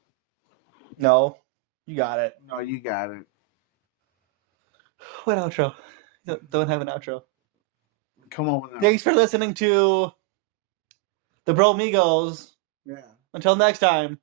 No, you got it. No, you got it. What outro? Don't have an outro. Come on with that. Thanks for listening to the Bromigos. Yeah. Until next time.